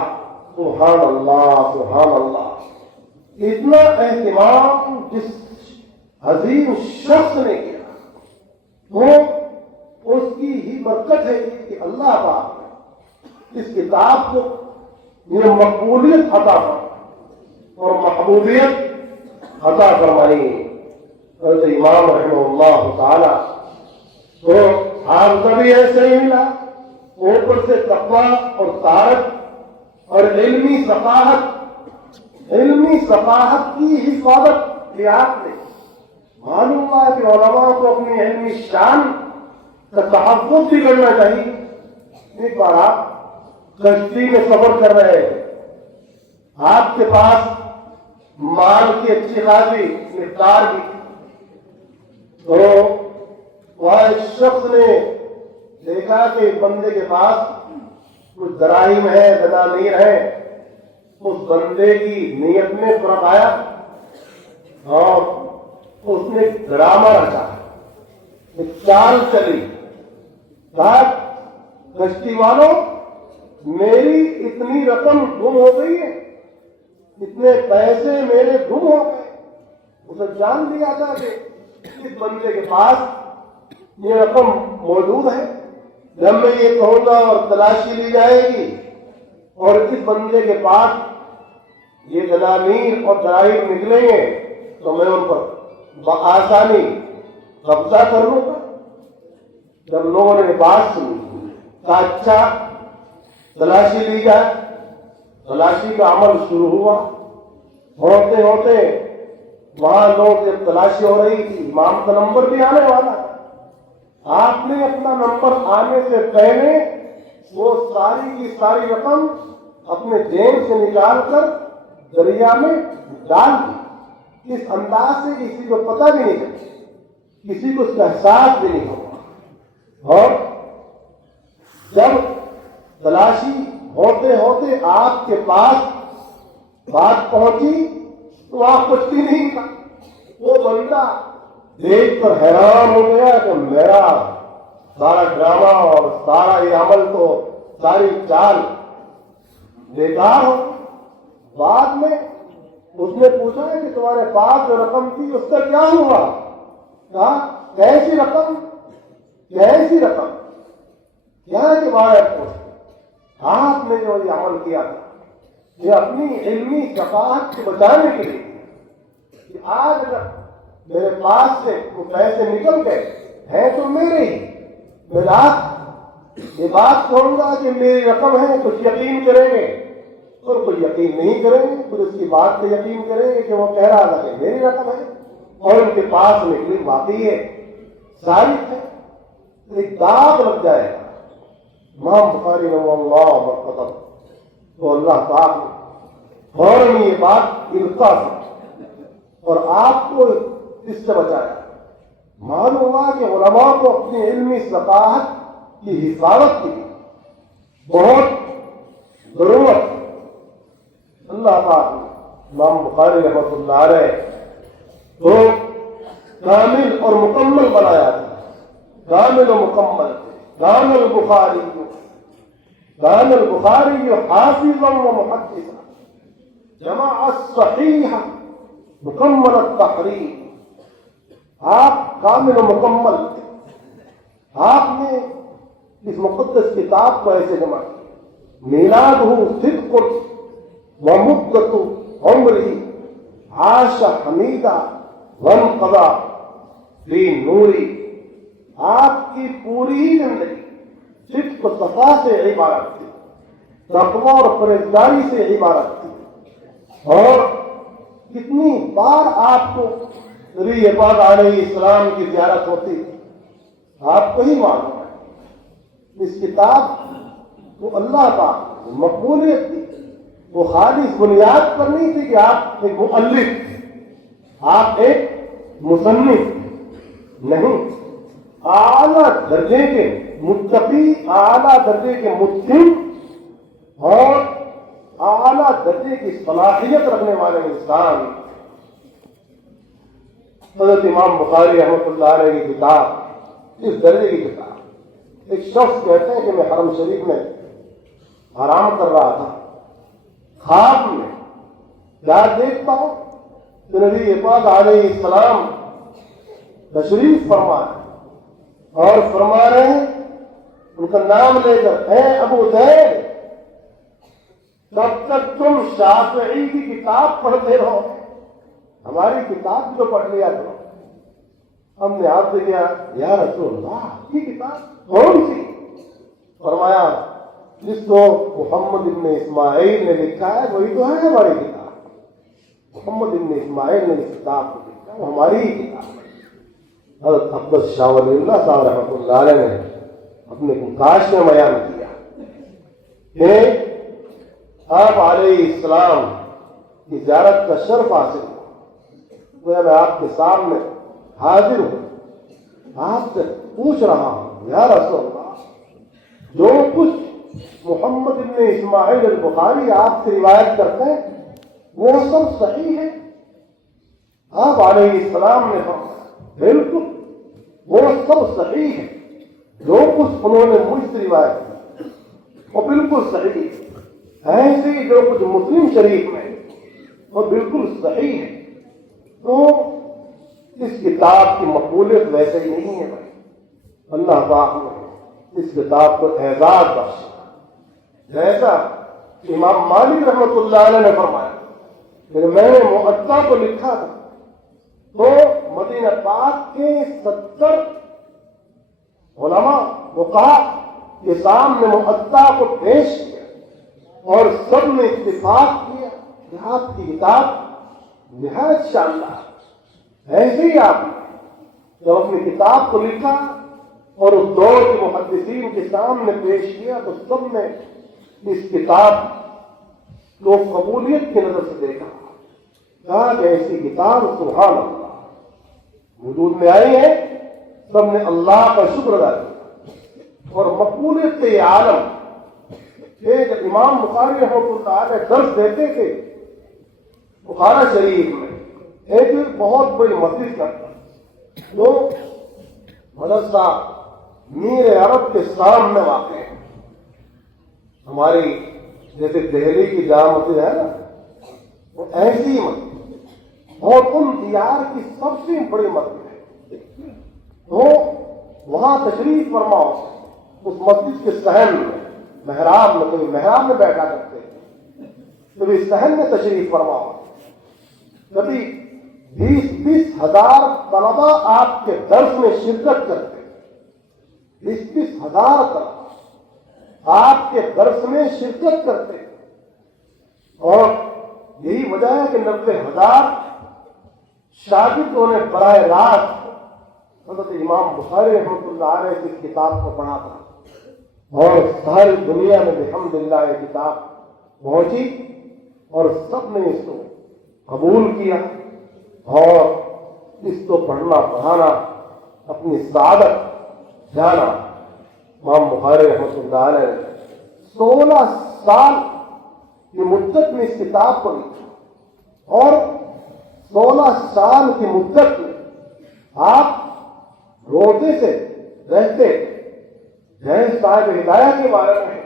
سبحان اللہ سبحان اللہ۔ اتنا اہتمام جس عظیم شخص نے کیا وہ اس کی ہی برکت ہے کہ اللہ پاک نے اس کتاب کو یہ مقبولیت عطا فرمائی اور محبوبیت عطا فرمائی۔ حضرت امام رحمہ اللہ تعالی تو آپ کا بھی ایسے ہی ملا، اوپر سے تقویٰ اور طہارت اور علمی ثقافت کی حفاظت کی آپ نے۔ معلوم ہوا کہ علماء کو اپنی علمی شان کا تحفظ بھی کرنا چاہیے۔ ایک بار آپ کشتی میں سفر کر رہے ہیں، آپ کے پاس مال کی اچھی خاصی مقدار بھی، تو وہاں ایک شخص نے دیکھا کہ بندے کے پاس کچھ دراہیم ہے، دنانیر ہے۔ اس بندے کی نیت میں فرق آیا اور اس نے ڈرامہ رچا، ایک چال چلی، کہا کشتی والوں میری اتنی رقم گم ہو گئی ہے، اتنے پیسے میرے گم ہو گئے۔ اسے جان لیا تھا کہ اس بندے کے پاس یہ رقم موجود ہے، جب میں یہ کہوں گا اور تلاشی لی جائے گی اور اس بندے کے پاس یہ دنانیر اور دراہیم نکلیں گے تو میں ان پر بآسانی قبضہ کر لوں گا۔ جب لوگوں نے بات سنی کہا اچھا تلاشی لی جائے۔ تلاشی کا عمل شروع ہوا، ہوتے ہوتے وہاں لوگ جب تلاشی ہو رہی تھی، امام کا نمبر بھی آنے والا تھا، آپ نے اپنا نمبر آنے سے پہلے وہ ساری کی ساری رقم اپنے جیب سے نکال کر دریا میں ڈال دی، اس انداز سے کسی کو پتہ بھی نہیں چلا، کسی کو اس کا احساس بھی نہیں ہوا۔ اور جب تلاشی ہوتے ہوتے آپ کے پاس بات پہنچی تو وہاں کچھ بھی نہیں تھا۔ وہ بندہ دیکھ کر حیران ہو گیا کہ میرا سارا ڈرامہ اور سارا یہ عمل تو، ساری چال بیکار ہو۔ بعد میں اس نے پوچھا کہ تمہارے پاس جو رقم تھی اس کا کیا ہوا؟ کہا کیسی رقم کیا کے بارے پوچھ، آپ نے جو یہ عمل کیا تھا یہ اپنی علمی ثقافت کو بچانے کے لیے کہ آج اگر میرے پاس سے وہ پیسے نکل گئے ہیں تو میرے ہی، میرا یہ بات کہوں گا کہ میری رقم ہے، کچھ یقین کریں گے، اور کوئی یقین نہیں کریں گے، پھر اس کی بات پہ یقین کریں گے کہ وہ کہہ رہا تھا کہ میری رقم ہے اور ان کے پاس نکلی واقعی ہے، ثابت ہے، ایک داغ لگ جائے گا۔ امام بخاری رحمہ اللہ مرتضی تو اللہ پاک نے فوراً یہ بات القا کی اور آپ کو اس سے بچایا۔ معلوم ہوا کہ علماء کو اپنی علمی ثقافت کی حفاظت کی بہت ضرورت ہے۔ اللہ پاک نے امام بخاری رحمۃ اللہ علیہ تو کامل اور مکمل بنایا تھا، کامل و مکمل، كان البخاري حافظا ومحدثا جمع الصحيح مکمل التحریر۔ آپ کامل و مکمل، آپ نے اس مقدس کتاب کو ایسے جمع کیا، میلادہ صدق ومدت عمرہ عاش حمیدہ وانقضى فی نوری۔ آپ کی پوری زندگی صدق و صفا سے عبارت تھی، تقوی اور پرہیزگاری سے عبارت تھی، اور کتنی بار آپ کو نبی پاک علیہ السلام کی زیارت ہوتی تھی، آپ کو ہی معلوم ہے۔ اس کتاب کو اللہ پاک مقبولیت دی، وہ خالص بنیاد پر نہیں تھی کہ آپ ایک مؤلف، آپ ایک مصنف، نہیں، اعلیٰ درجے کے متقی، اعلیٰ درجے کے متقن اور اعلیٰ درجے کی صلاحیت رکھنے والے انسان۔ حضرت امام بخاری رحمۃ اللہ علیہ کی کتاب اس درجے کی کتاب۔ ایک شخص کہتے ہیں کہ میں حرم شریف میں آرام کر رہا تھا، خواب میں کیا دیکھتا ہوں کہ نبی پاک علیہ السلام تشریف فرما ہے اور فرما رہے ہیں ان کا نام لے کر، اے ابو ذر، کب تک تم شافعی کی کتاب پڑھتے رہو، ہماری کتاب بھی تو پڑھ لیا کرو۔ ہم نے آپ سے کیا، یا رسول اللہ کی کتاب کون سی؟ فرمایا جس کو محمد ابن اسماعیل نے لکھا ہے وہی تو ہے ہماری کتاب۔ محمد ابن اسماعیل نے اس کتاب کو لکھا، وہ ہماری ہی کتاب ہے۔ حضرت عبداللہ شاہ ولی اللہ صاحب رحمۃ اللہ علیہ نے اپنے کاش میں بیان کیا کہ آپ علیہ السلام کی زیارت کا شرف حاصل ہوا، میں آپ کے سامنے حاضر ہوں، آپ سے پوچھ رہا ہوں یا رسول اللہ، جو کچھ محمد ابن اسماعیل البخاری آپ سے روایت کرتے ہیں وہ سب صحیح ہے؟ آپ علیہ السلام نے فرمایا بالکل، وہ سب صحیح ہے، جو کچھ انہوں نے مجھ سے روایت کی وہ بالکل صحیح ہے، ایسے ہی جو کچھ مسلم شریف میں وہ بالکل صحیح ہے۔ تو اس کتاب کی مقبولیت ویسے ہی نہیں ہے بھائی، اللہ پاک نے اس کتاب کو اعزاز بخشا، جیسا امام مالک رحمۃ اللہ علیہ نے فرمایا کہ میں نے موطا کو لکھا تھا تو مدینہ پاک کے 70 علماء فقہا کے سامنے موطا کو پیش کیا اور سب نے اتفاق کیا کہ آپ کی کتاب نہایت شاندار۔ ایسے ہی آپ نے جب اپنی کتاب کو لکھا اور اس دور کے محدثین کے سامنے پیش کیا تو سب نے اس کتاب کو قبولیت کی نظر سے دیکھا، کہا کہ ایسی کتاب سبحان اللہ وجود میں آئی ہے، سب نے اللہ کا شکر ادا کیا اور مقبولیت کے عالم کہ جب امام بخاری رحمۃ اللہ علیہ درس دیتے تھے بخارا شریف میں، ایک بہت بڑی مسجد کرتا جو مدرسہ میر عرب کے سامنے واقع ہے، ہماری جیسے دہلی کی جامع مسجد ہے نا، وہ ایسی مسجد اور ان دیار کی سب سے بڑی مسجد ہے، تو وہاں تشریف فرماؤ اس مسجد کے صحن میں، محراب میں، کبھی محراب میں بیٹھا کرتے کبھی صحن میں تشریف فرماؤ، کبھی 20-20 ہزار طلبا آپ کے درس میں شرکت کرتے، 20-20 ہزار طلبا آپ کے درس میں شرکت کرتے تھے، اور یہی وجہ ہے کہ 90,000 شاگردوں نے براہ راست حضرت امام بخاری رحمۃ اللہ علیہ کی کتاب کو پڑھا تھا، اور ساری دنیا میں الحمدللہ یہ کتاب پہنچی اور سب نے اس کو قبول کیا، اور اس کو پڑھنا پڑھانا اپنی سعادت جانا۔ امام بخاری رحمۃ اللہ علیہ نے 16 سال کی مدت میں اس کتاب کو لکھا، اور 16 سال کی مدت میں آپ روزے سے رہتے جیسے صاحب ہدایہ کے بارے میں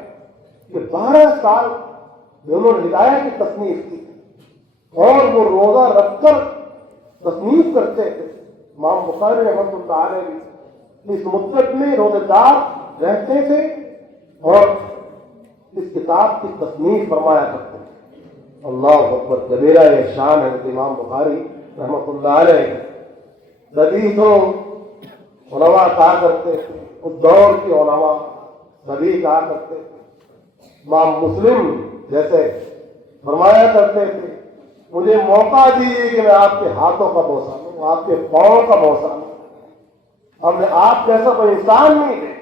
کہ 12 سال انہوں نے ہدایہ کی تصنیف کی، اور وہ روزہ رکھ کر تصنیف کرتے تھے۔ امام بخاری رحمۃ اللہ علیہ بھی اس مدت میں روزے دار رہتے تھے اور اس کتاب کی تصنیف فرمایا کرتے تھے۔ اللہ اکبر کبیرہ، یہ شان ہے امام بخاری رحمۃ اللہ علیہ۔ سبھی تو علماء کہا کرتے تھے، اس دور کے علماء سبھی کہا کرتے تھے، امام مسلم جیسے فرمایا کرتے تھے، مجھے موقع دیجیے کہ میں آپ کے ہاتھوں کا بوسہ لوں، آپ کے پاؤں کا بوسہ لوں، ہم نے آپ جیسا کوئی انسان نہیں ہے۔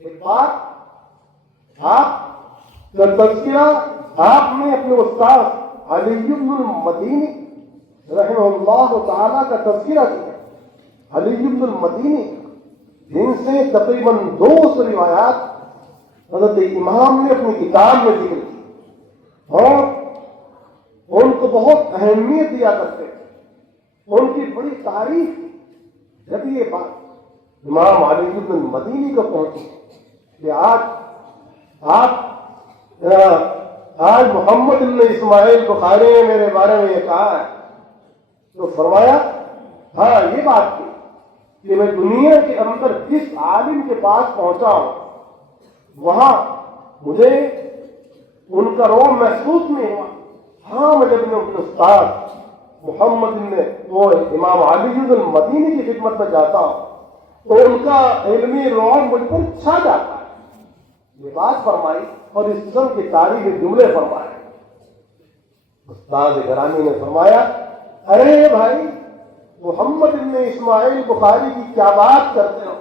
ایک بات، آپ کا تذکرہ آپ نے اپنے استاد علی بن المدینی رحمہ اللہ تعالیٰ کا تذکرہ کیا، علی بن المدینی، جن سے تقریباً 200 روایات حضرت امام نے اپنی کتاب میں ذکر کی، اور ان کو بہت اہمیت دیا کرتے تھے، ان کی بڑی تعریف تھی۔ جب یہ بات امام علی بن المدینی کو پہنچی کہ آج محمد بن اسماعیل بخاری نے میرے بارے میں یہ کہا ہے، تو فرمایا ہاں یہ بات تھی کہ میں دنیا کے اندر جس عالم کے پاس پہنچا ہوں وہاں مجھے ان کا روح محسوس نہیں ہوا۔ ہاں میں جب میں اپنے استاد محمد نے وہ امام علی بن المدینی کی خدمت میں جاتا ہوں تو ان کا علمی روح مجھ پر چھا جاتا ہے، یہ بات فرمائی، اور اس قسم کی تاریخی جملے فرمائے۔ استاد گرامی نے فرمایا، ارے بھائی محمد بن اسماعیل بخاری کی کیا بات کرتے ہو،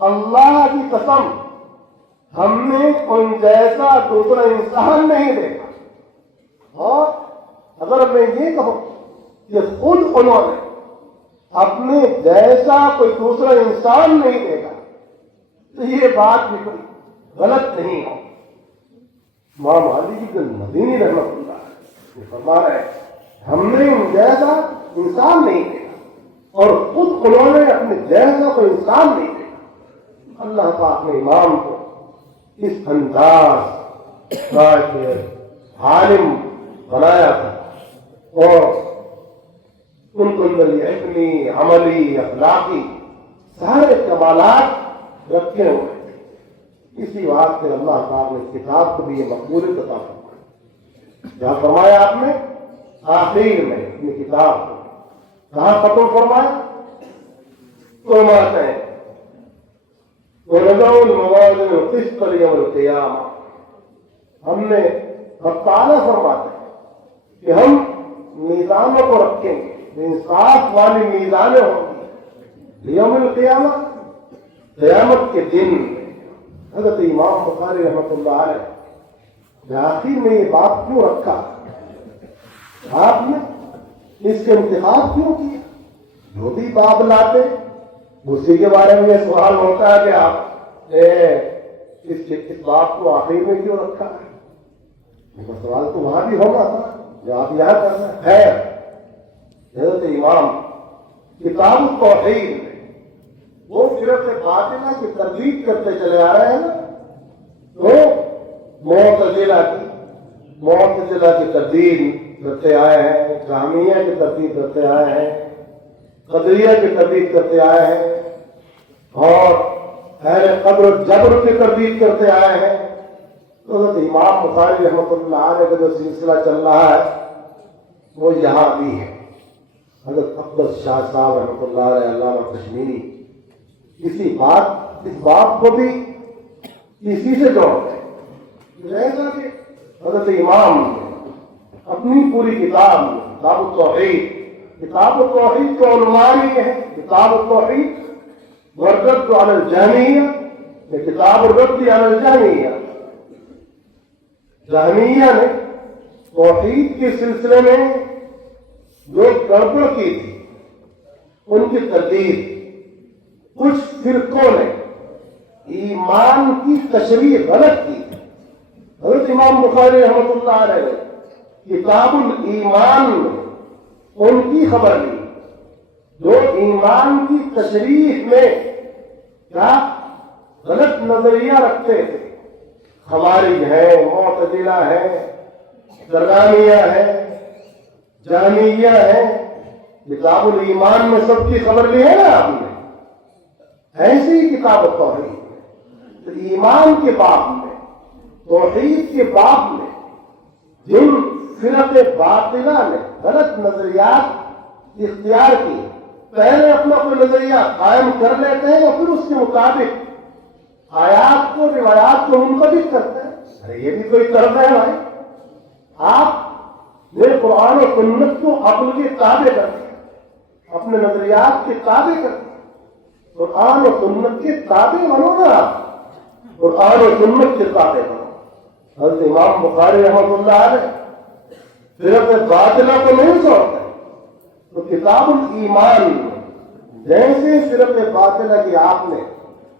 اللہ کی قسم ہم نے ان جیسا دوسرا انسان نہیں دیکھا، اور اگر میں یہ کہوں کہ خود انہوں نے اپنے جیسا کوئی دوسرا انسان نہیں دیکھا تو یہ بات بھی کوئی غلط نہیں ہو۔ امام علی بن المدینی رحمۃ اللہ یہ فرما رہے ہیں ہم نے ان جیسا انسان نہیں دیکھا، اور خود انہوں نے اپنے جیسا کوئی انسان نہیں دیکھا۔ اللہ پاک نے امام کو اس انداز کا عالم بنایا تھا، اور ان کو اندر علمی، عملی، اخلاقی سارے کمالات رکھے ہوئے تھے۔ اسی بات سے اللہ تعالیٰ نے کتاب کو بھی یہ مقبولیت عطا فرمائی۔ کیا فرمایا آپ نے آخر میں اپنی کتاب کو کہاں ختم فرمایا؟ فرماتے ہیں وَنَضَعُ الْمَوَازِينَ الْقِسْطَ لِيَوْمِ الْقِيَامَةِ، ہم نے رب تعالیٰ فرماتے ہیں کہ ہم میزانوں کو رکھیں گے، انصاف والی میزانیں ہوں گی یوم القیامہ، قیامت کے دن۔ حضرت امام بخاری رحمۃ اللہ علیہ آخر میں یہ بات کیوں رکھا، آپ نے اس کے انتخاب کیوں کیا؟ جو بھی باب لاتے اسی کے بارے میں یہ سوال ہوتا ہے کہ آپ اس بات کو آخر میں کیوں رکھا ہے؟ سوال تو وہاں بھی ہوگا تھا جو آپ یہاں کرنا ہے۔ حضرت امام کتاب التوحید میں وہ صرف باطنہ کی تردید کرتے چلے آ رہے ہیں نا، تو معتزلہ کی تردید کرتے آئے ہیں، جہمیہ کی تردید کرتے آئے ہیں، قدریہ کی تردید کرتے آئے ہیں، اور اہل قدر و جبر کی تردید کرتے آئے ہیں۔ حضرت امام بخاری رحمۃ اللہ علیہ کا جو سلسلہ چل رہا ہے وہ یہاں بھی ہے۔ حضرت اقدس شاہ صاحب رحمۃ اللہ علیہ، علامہ کشمیری اس بات کو بھی اسی سے جوڑتے ہیں جیسا کہ حضرت امام نے اپنی پوری کتاب میں کتاب التوحید کا عنوان یہ ہے، کتاب التوحید والرد علی الجہمیہ، یہ کتاب الرد علی الجہمیہ۔ جہمیہ نے توحید کے سلسلے میں جو گڑبڑ کی تھی ان کی تردید، کچھ فرقوں نے ایمان کی تشریح غلط کی۔ حضرت امام بخاری رحمۃ اللہ علیہ نے کتاب الایمان میں ان کی خبر لی جو ایمان کی تشریح میں کیا غلط نظریہ رکھتے تھے۔ خوارج ہے، معتزلہ ہے، درگانیہ ہے، جہمیہ ہے، کتاب الایمان میں سب کی خبر لی ہے نا آپ نے۔ ایسی کتاب التوحید تو ایمان کے باب میں، توحید کے باب میں جن فرق باطلہ نے غلط نظریات اختیار کیے، پہلے اپنا کوئی نظریہ قائم کر لیتے ہیں اور پھر اس کے مطابق آیات کو، روایات کو منطبق کرتے ہیں۔ ارے یہ بھی کوئی طرز ہے بھائی، آپ نے قرآن و سنت کو عقل کے تابع کر دیا، اپنے نظریات کے تابع کر دیا۔ قرآن و سنت کے تابع بنو نا، قرآن و سنت کے تابع بنو۔ حضرت امام بخاری رحمۃ اللہ علیہ فرق باطلہ کو نہیں چھوڑتے، تو کتاب الایمان میں جیسے فرق باطلہ کی آپ نے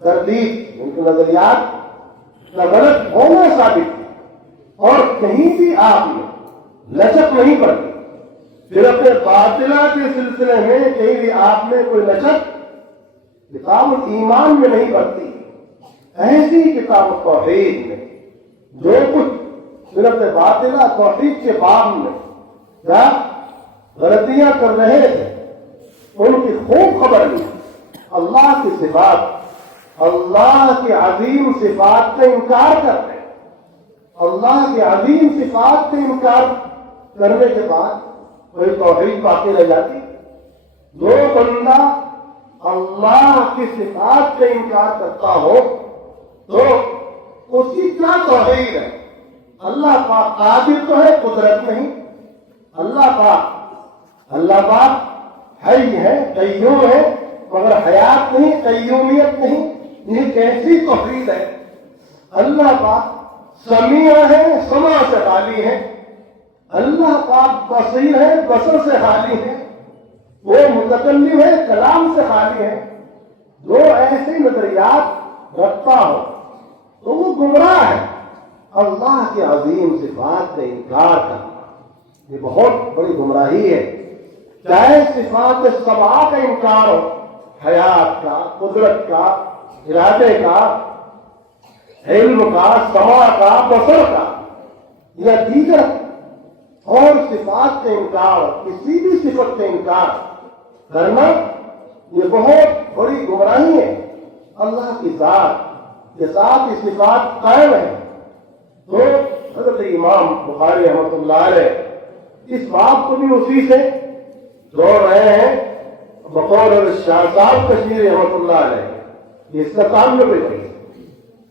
تردید، ان کے نظریات کا غلط ہونا ثابت کیا اور کہیں بھی آپ نے لچک نہیں پڑتی، فرق باطلہ کے سلسلے میں کہیں بھی آپ نے کوئی لچک کتاب الایمان میں نہیں برتی۔ ایسی کتاب التوحید میں جو کچھ فرق باطلہ توحید کے باب میں کیا غلطیاں کر رہے تھے ان کی خوب خبر لی۔ اللہ کی صفات، اللہ کی عظیم صفات کا انکار کرتے ہیں، اللہ کی عظیم صفات کا انکار کرنے کے بعد کوئی توحید باقی رہ جاتی؟ جو بندہ اللہ کی صفات کا انکار کرتا ہو تو اس کی کیا توحید ہے؟ اللہ پاک قادر تو ہے، قدرت نہیں۔ اللہ پاک حی ہے، قیوم ہے، مگر حیات نہیں، قیومیت نہیں۔ یہ کیسی توحید ہے؟ اللہ پاک سمیع ہے، سمع سے خالی ہے، اللہ پاک بصیر ہے، بصر سے خالی ہے، وہ متکلم ہے، کلام سے خالی ہے۔ جو ایسے نظریات رکھتا ہو تو وہ گمراہ ہے۔ اللہ کے عظیم صفات کا انکار کرنا یہ بہت بڑی گمراہی ہے۔ چاہے صفات سبع کا انکار ہو، حیات کا، قدرت کا، ارادے کا، علم کا، سمع کا، بصر کا، یا دیگر اور صفات کا انکار، کسی بھی صفت کا انکار کرنا یہ بہت بڑی گمراہی ہے۔ اللہ کی ذات کے ساتھ یہ صفات قائم ہے۔ تو حضرت امام بخاری رحمۃ اللہ علیہ اس بات کو بھی اسی سے جوڑ رہے ہیں بقول شاہ صاحب کشمیری رحمۃ اللہ علیہ۔ یہ اس کا تعلق ہے،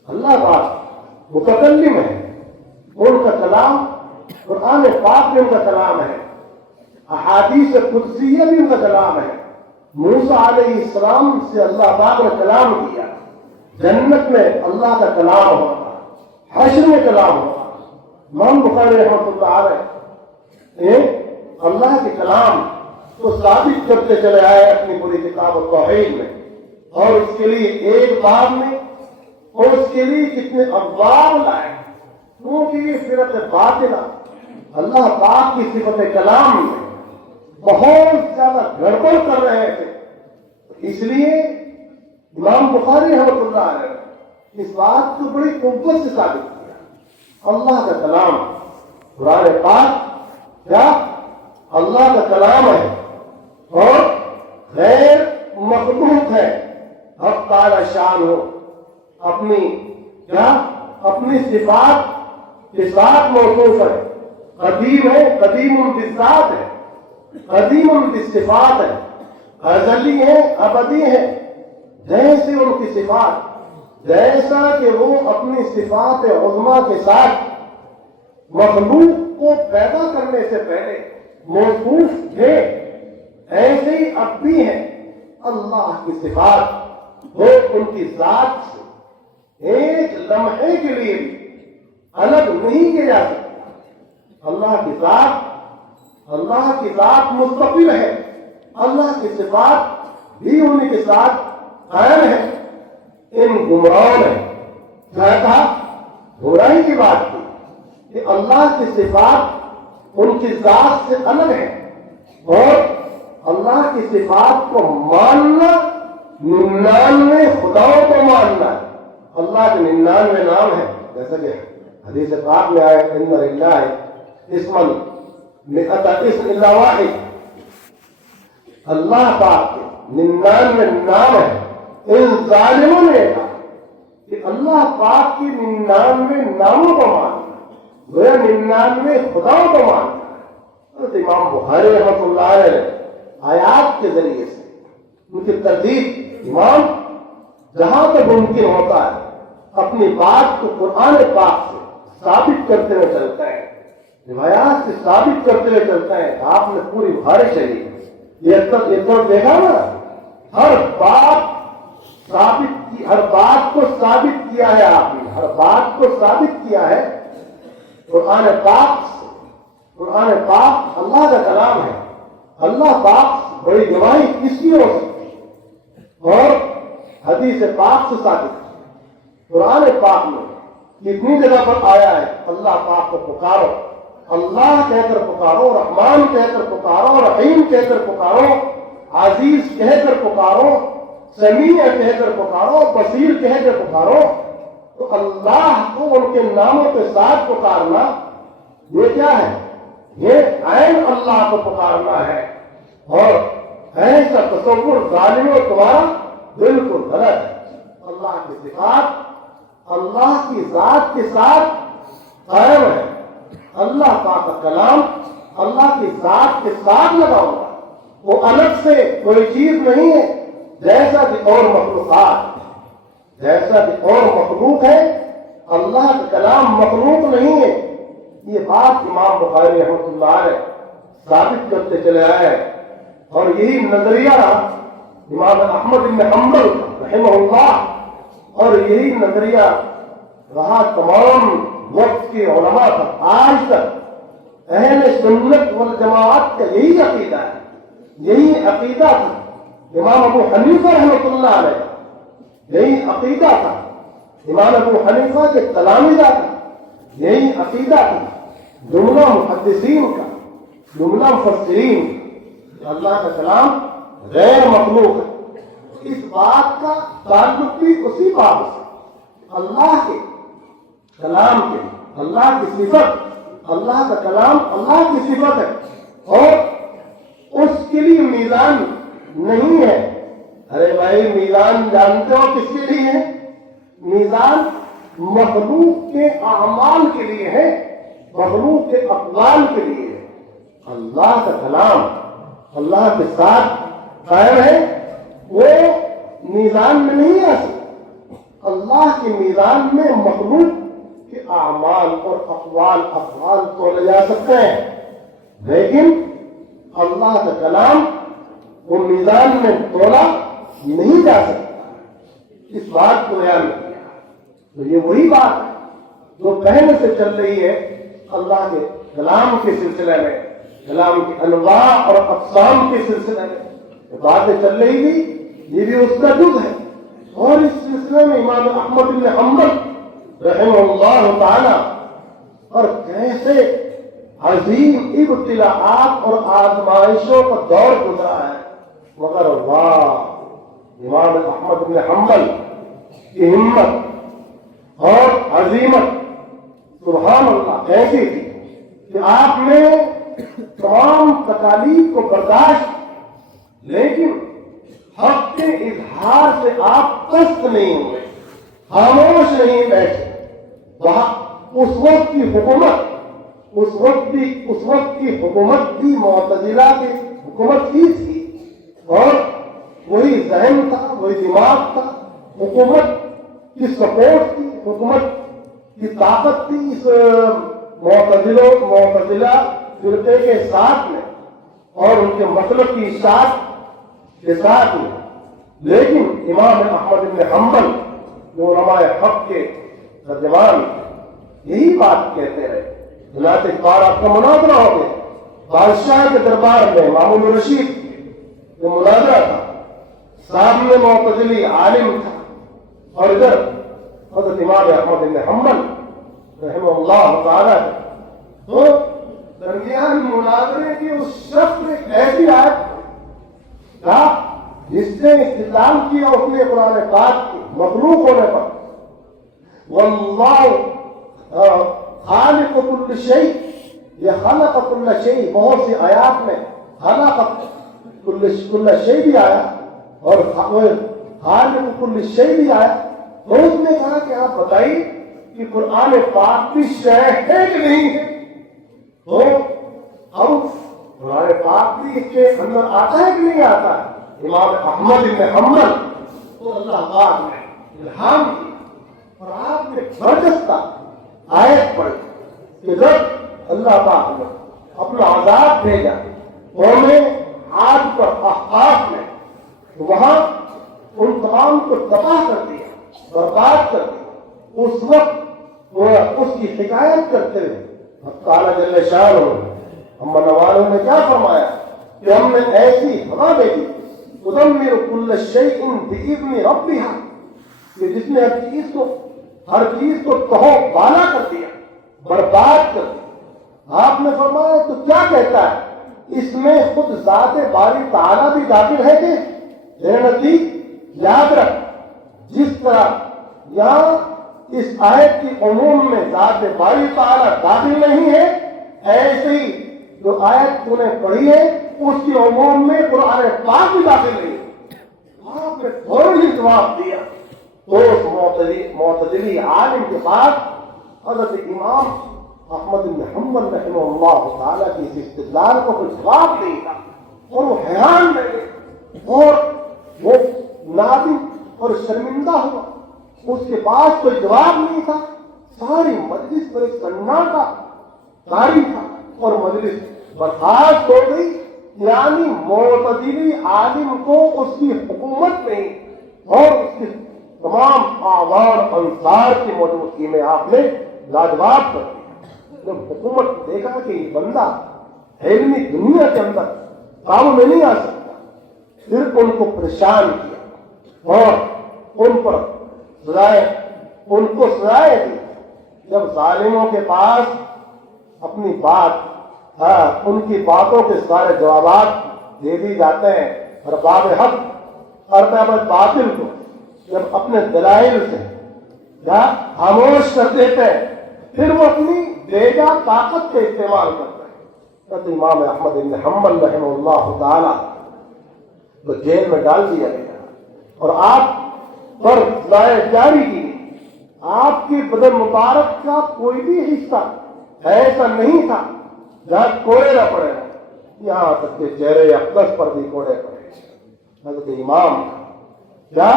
اللہ پاک متکلم ہے، ان کا کلام قرآن پاک میں ان کا کلام ہے، احادیث قدسیہ بھی ان کا کلام ہے۔ موسیٰ علیہ السلام سے اللہ پاک نے کلام کیا، جنت میں اللہ کا کلام ہوگا، حشر میں کلام ہوگا۔ امام بخاری رحمۃ اللہ علیہ اللہ کے کلام کو ثابت کرتے چلے آئے اپنی پوری کتاب التوحید میں، اور اس کے لیے ایک باب میں اور اس کے لیے کتنے ابواب لائے، کیونکہ یہ فرق باطلہ اللہ پاک کی صفت کلام میں بہت زیادہ گڑبڑ کر رہے تھے۔ اس لیے امام بخاری رحمۃ اللہ علیہ اس بات کو بڑی قوت سے ثابت کیا۔ اللہ کا کلام قرآن پاک کیا اللہ کا کلام ہے اور غیر مخلوق ہے۔ حق تعالی شان ہو اپنی کیا اپنی صفات کے ساتھ موصوف ہے، قدیم ہے، قدیم بالذات ہے، قدیم بالصفات ہے، ازلی ہے، ابدی ہے۔ جیسے ان کی صفات جیسا کہ وہ اپنی صفات عظما کے ساتھ مخلوق کو پیدا کرنے سے پہلے موصوف تھے، ایسے ہی اب بھی ہیں۔ اللہ کی صفات وہ ان کی ذات سے ایک لمحے کے لیے بھی الگ نہیں کیا جا سکتا۔ اللہ کی ذات مستقل ہے، اللہ کی صفات بھی ان کے ساتھ قائم ہے۔ ان گمراہوں نے کیا کہا؟ گمراہی کی بات کی کہ اللہ کی صفات ان کی ذات سے الگ ہے، اور اللہ کی صفات کو ماننا 99 خداؤں کو ماننا ہے۔ اللہ کے 99 نام ہیں، جیسا کہ حدیث پاک میں آئے ان للہ اسما مئۃ اسم الا واحد، اللہ پاک کے 99 نام ہیں۔ ان ظالموں نے کہا کہ اللہ پاک کی 99 ناموں کو ماننا، گویا 99 خداؤں کو ماننا۔ حضرت امام بخاری رحمۃ اللہ علیہ آیات کے ذریعے سے ان کی تردید، امام جہاں تک ممکن ہوتا ہے اپنی بات کو قرآن پاک سے ثابت کرتے ہوئے چلتا ہے، روایات سے ثابت کرتے ہوئے چلتا ہے۔ آپ نے پوری بخاری شریف یہ طرف دیکھا نا، ہر بات کو ثابت کیا ہے، آپ نے ہر بات کو ثابت کیا ہے قرآن پاک سے۔ قرآن پاک اللہ کا کلام ہے، اللہ پاک بڑی گواہی کس کی ہو سکتی ہے؟ اور حدیث پاک سے ثابت ہے۔ قرآن پاک میں کتنی جگہ پر آیا ہے اللہ پاک کو پکارو، اللہ کہہ کر پکارو، رحمان کہہ کر پکارو، رحیم کہہ کر پکارو، عزیز کہہ کر پکارو، سمیع کہہ کر پکارو، بصیر کہہ کر پکارو۔ تو اللہ کو ان کے ناموں کے ساتھ پکارنا یہ کیا ہے؟ یہ عین اللہ کو پکارنا ہے، اور ایسا تصور ظالموں تمہارا بالکل غلط ہے۔ اللہ کی صفات اللہ کی ذات کے ساتھ قائم ہے، اللہ پاک کا کلام اللہ کی ذات کے ساتھ لگا ہوا ہے، وہ الگ سے کوئی چیز نہیں ہے۔ جیسا کہ اور مخلوق ہے، اللہ کا کلام مخلوق نہیں ہے۔ یہ بات امام بخاری رحمۃ اللہ علیہ ثابت کرتے چلے آئے، اور یہی نظریہ امام احمد بن حنبل رحمہ اللہ، اور یہی نظریہ رہا تمام وقت کے علماء تک، آج تک اہل سنت والجماعت کا یہی عقیدہ ہے، یہی عقیدہ تھا امام ابو حنیفہ رحمۃ اللہ علیہ، یہی عقیدہ تھا امام ابو حنیفہ کے تلامذہ کا، یہی عقیدہ تھا جملہ محدثین کا، جملہ مفسرین کا، اللہ کا کلام غیر مخلوق ہے۔ اس بات کا تعلق بھی اسی بات سے، اللہ کے کلام کے، اللہ کی صفت، اللہ کا کلام اللہ کی صفت ہے، اور اس کے لیے میزان نہیں ہے۔ ارے بھائی، میزان جانتے ہو کس کے لیے ہے؟ میزان مخلوق کے اعمال کے لیے ہے، مخلوق کے اقوال کے لیے ہے۔ اللہ کا کلام اللہ کے ساتھ قائم ہے، وہ میزان میں نہیں آ سکتا۔ اللہ کے میزان میں مخلوق کے اعمال اور اقوال افعال تولے جا سکتے ہیں، لیکن اللہ کا کلام وہ میزان میں تولا نہیں جا سکتا۔ اس بات کو بیان کیا، تو یہ وہی بات ہے جو پہلے سے چل رہی ہے اللہ کے کلام کے سلسلے میں، کلام کی انواع اور اقسام کے سلسلے میں یہ باتیں چل رہی تھی، یہ بھی اس کا جز ہے۔ اور اس سلسلے میں امام احمد بن حنبل رحمہ اللہ تعالی اور کیسے عظیم ابتلاءات اور آزمائشوں کا دور گزرا ہے، مگر واہ، امام احمد بن حنبل کی ہمت اور عظیمت سبحان اللہ کیسی تھی کہ آپ نے تمام تکالیف کو برداشت، لیکن حق کے اظہار سے آپ پست نہیں ہوئے، خاموش نہیں بیٹھے۔ وہاں اس وقت کی حکومت بھی معتزلہ کی حکومت ہی تھی، اور وہی ذہن تھا، وہی دماغ تھا، حکومت کی سپورٹ تھی، حکومت کی طاقت تھی اس معتزلہ فرقے کے ساتھ میں اور ان کے مطلب کی اشاعت کے ساتھ میں. لیکن امام احمد بن حنبل جو علماء حق کے ترجمان یہی بات کہتے رہے. چنانچہ ایک بار آپ کا مناظرہ ہو گیا بادشاہ کے دربار میں، مامون الرشید جو مناظرہ تھا، سامنے معتزلی عالم تھا اور ادھر حضرت امام احمد بن حنبل رحمہ اللہ تعالیٰ. تو درمیان مناظرے کی اس شخص نے ایسی آیت کہا جس نے استدلال کیا اس نے قرآن پاک کی مخلوق ہونے پر، واللہ خالق کل شیء، یہ خلق کل شیء بہت سی آیات میں خلق کل شیء بھی آیا اور خالق کل شیء بھی آیا. تو اس نے کہا کہ آپ بتائیے کہ قرآن پاک کی شے ہے کہ نہیں ہے؟ تو اب قرآن پاک بھی اس کے اندر آتا ہے کہ نہیں آتا ہے؟ امام احمد بن حنبل تو اللہ پاک نے الہام کی اور آپ نے برجستہ آیت پڑھی کہ جب اللہ پاک نے اپنا عذاب بھیجا قوم عاد پر احقاف میں، وہاں ان تمام کو تباہ کر دیا، برباد کر دیا. اس وقت وہ اس کی حکایت کرتے ہوئے تعالیٰ جل شانہ ہم والوں نے کیا فرمایا کہ ہم نے ایسی ہوا بھیجی تدمر کل شیء بإذن ربها کہ جس نے ہر چیز کو تہو بالا کر دیا، برباد کر دیا. آپ نے فرمایا تو کیا کہتا ہے اس میں خود ذات باری تعالیٰ بھی داخل ہے کہ نزدیک یاد رکھ جس طرح یہاں اس آیت کی عموم میں ذات باری تعالیٰ داخل نہیں ہے، ایسے ہی جو آیت تو نے پڑھی ہے اس کی عموم میں قرآن پاک بھی داخل نہیں ہے. آپ نے فوراً ہی جواب دیا. تو اس معتزلی عالم کے بعد حضرت امام احمد بن حنبل رحمہ اللہ تعالیٰ کی اس استدلال کو کوئی جواب نہیں تھا اور وہ حیران رہے اور وہ نادم اور شرمندہ ہوا. اس کے پاس کوئی جواب نہیں تھا. ساری مجلس پر ایک سناٹا جاری تھا اور مجلس برخاست ہو گئی. یعنی معتزلی عالم کو اس کی حکومت میں اور اس کی تمام آوان انصار کی موجودگی میں آپ نے لاجواب کر دیا. جب حکومت دیکھا کہ یہ بندہ علمی دنیا کے اندر قابو میں نہیں آ سکتا، پھر ان کو پریشان کیا اور ان کو سزائیں دی. جب ظالموں کے پاس اپنی بات ان کی باتوں کے سارے جوابات دے دی جاتے ہیں اور باب حق اور باب باطل کو جب اپنے دلائل سے خاموش کر دیتے ہیں، پھر وہ اپنی بیجا طاقت کا استعمال کرتے ہیں. تو امام احمد بن حنبل رحمہ اللہ تعالی کو جیل میں ڈال دیا گیا اور آپ پر سزائیں جاری کی. آپ کی بدن مبارک کا کوئی بھی حصہ ایسا نہیں تھا جہاں کوڑے نہ پڑے، یہاں تک کہ چہرے اقدس پر بھی کوڑے پڑے. حضرت امام کیا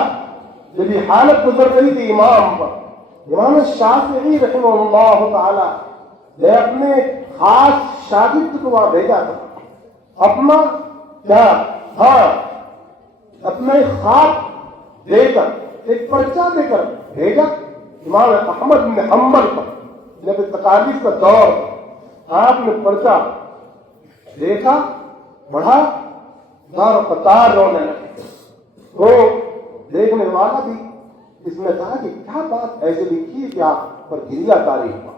جب یہ حالت گزر رہی تھی امام پر، امام شافعی رحمہ اللہ تعالی نے اپنے خاص شاگرد کو وہاں بھیجا تھا، اپنا اپنا خاک دے کر ایک پرچہ دے کر بھیجا امام احمد بن حنبل پر. جب تکالیف کا دور آپ نے پرچہ دیکھا، پڑھا، دار قطار رونے لگے. تو دیکھنے والا بھی اس نے کہا کہ کیا بات ایسے لکھی کہ آپ پر گریہ طاری ہوا.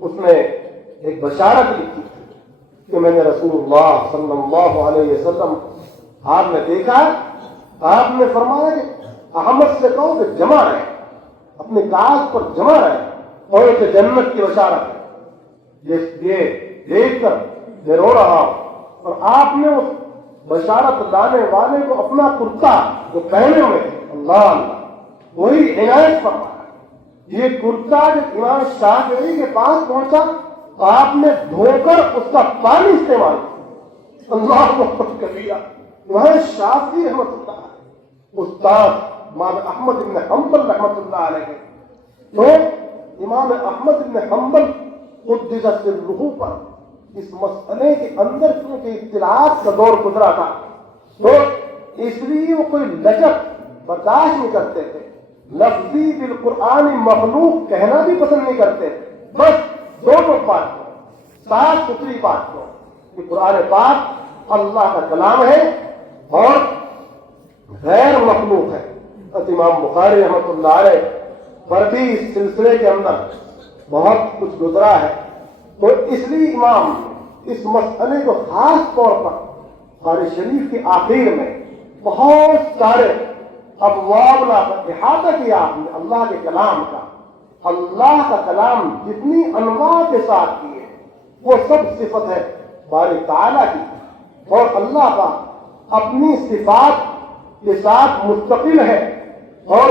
اس نے ایک بشارت لکھی کہ میں نے رسول اللہ صلی اللہ علیہ وسلم آپ نے دیکھا، آپ نے فرمایا کہ احمد سے کہو کہ جمع رہے، اپنے کاغذ پر جمع رہے اور اسے جنت کی بشارت ہے. یہ دیکھ کر میں رو رہا ہوں. اور آپ نے اس بشارت لانے والے کو اپنا کرتا جو پہنے ہوئے اللہ وہی عنایت فرمایا. یہ کرتا جب امام شافعی کے پاس پہنچا تو آپ نے دھو کر اس کا پانی استعمال کیا. اللہ کو کر دیا. امام شافعی رحمۃ اللہ استاد امام احمد بن حنبل رحمۃ اللہ علیہ. تو امام احمد بن حنبل قدس سرہ پر اس مسئلے کے اندر کیونکہ اطلاعات کا دور گزرا تھا تو اس لیے وہ کوئی لچک برداشت نہیں کرتے تھے. لفظی بالقرآن مخلوق کہنا بھی پسند نہیں کرتے تھے. بس دونوں بات کو صاف ستھری بات کو کہ قرآن پاک اللہ کا کلام ہے اور غیر مخلوق ہے. امام بخاری رحمۃ اللہ علیہ پر بھی اس سلسلے کے اندر بہت کچھ گزرا ہے. تو اس لیے امام اس مسئلے کو خاص طور پر بخاری شریف کے آخر میں بہت سارے ابواب لا کر احاطہ کیا آپ نے اللہ کے کلام کا. اللہ کا کلام جتنی انواع کے ساتھ کی ہے وہ سب صفت ہے باری تعالیٰ کی اور اللہ کا اپنی صفات کے ساتھ مستقل ہے اور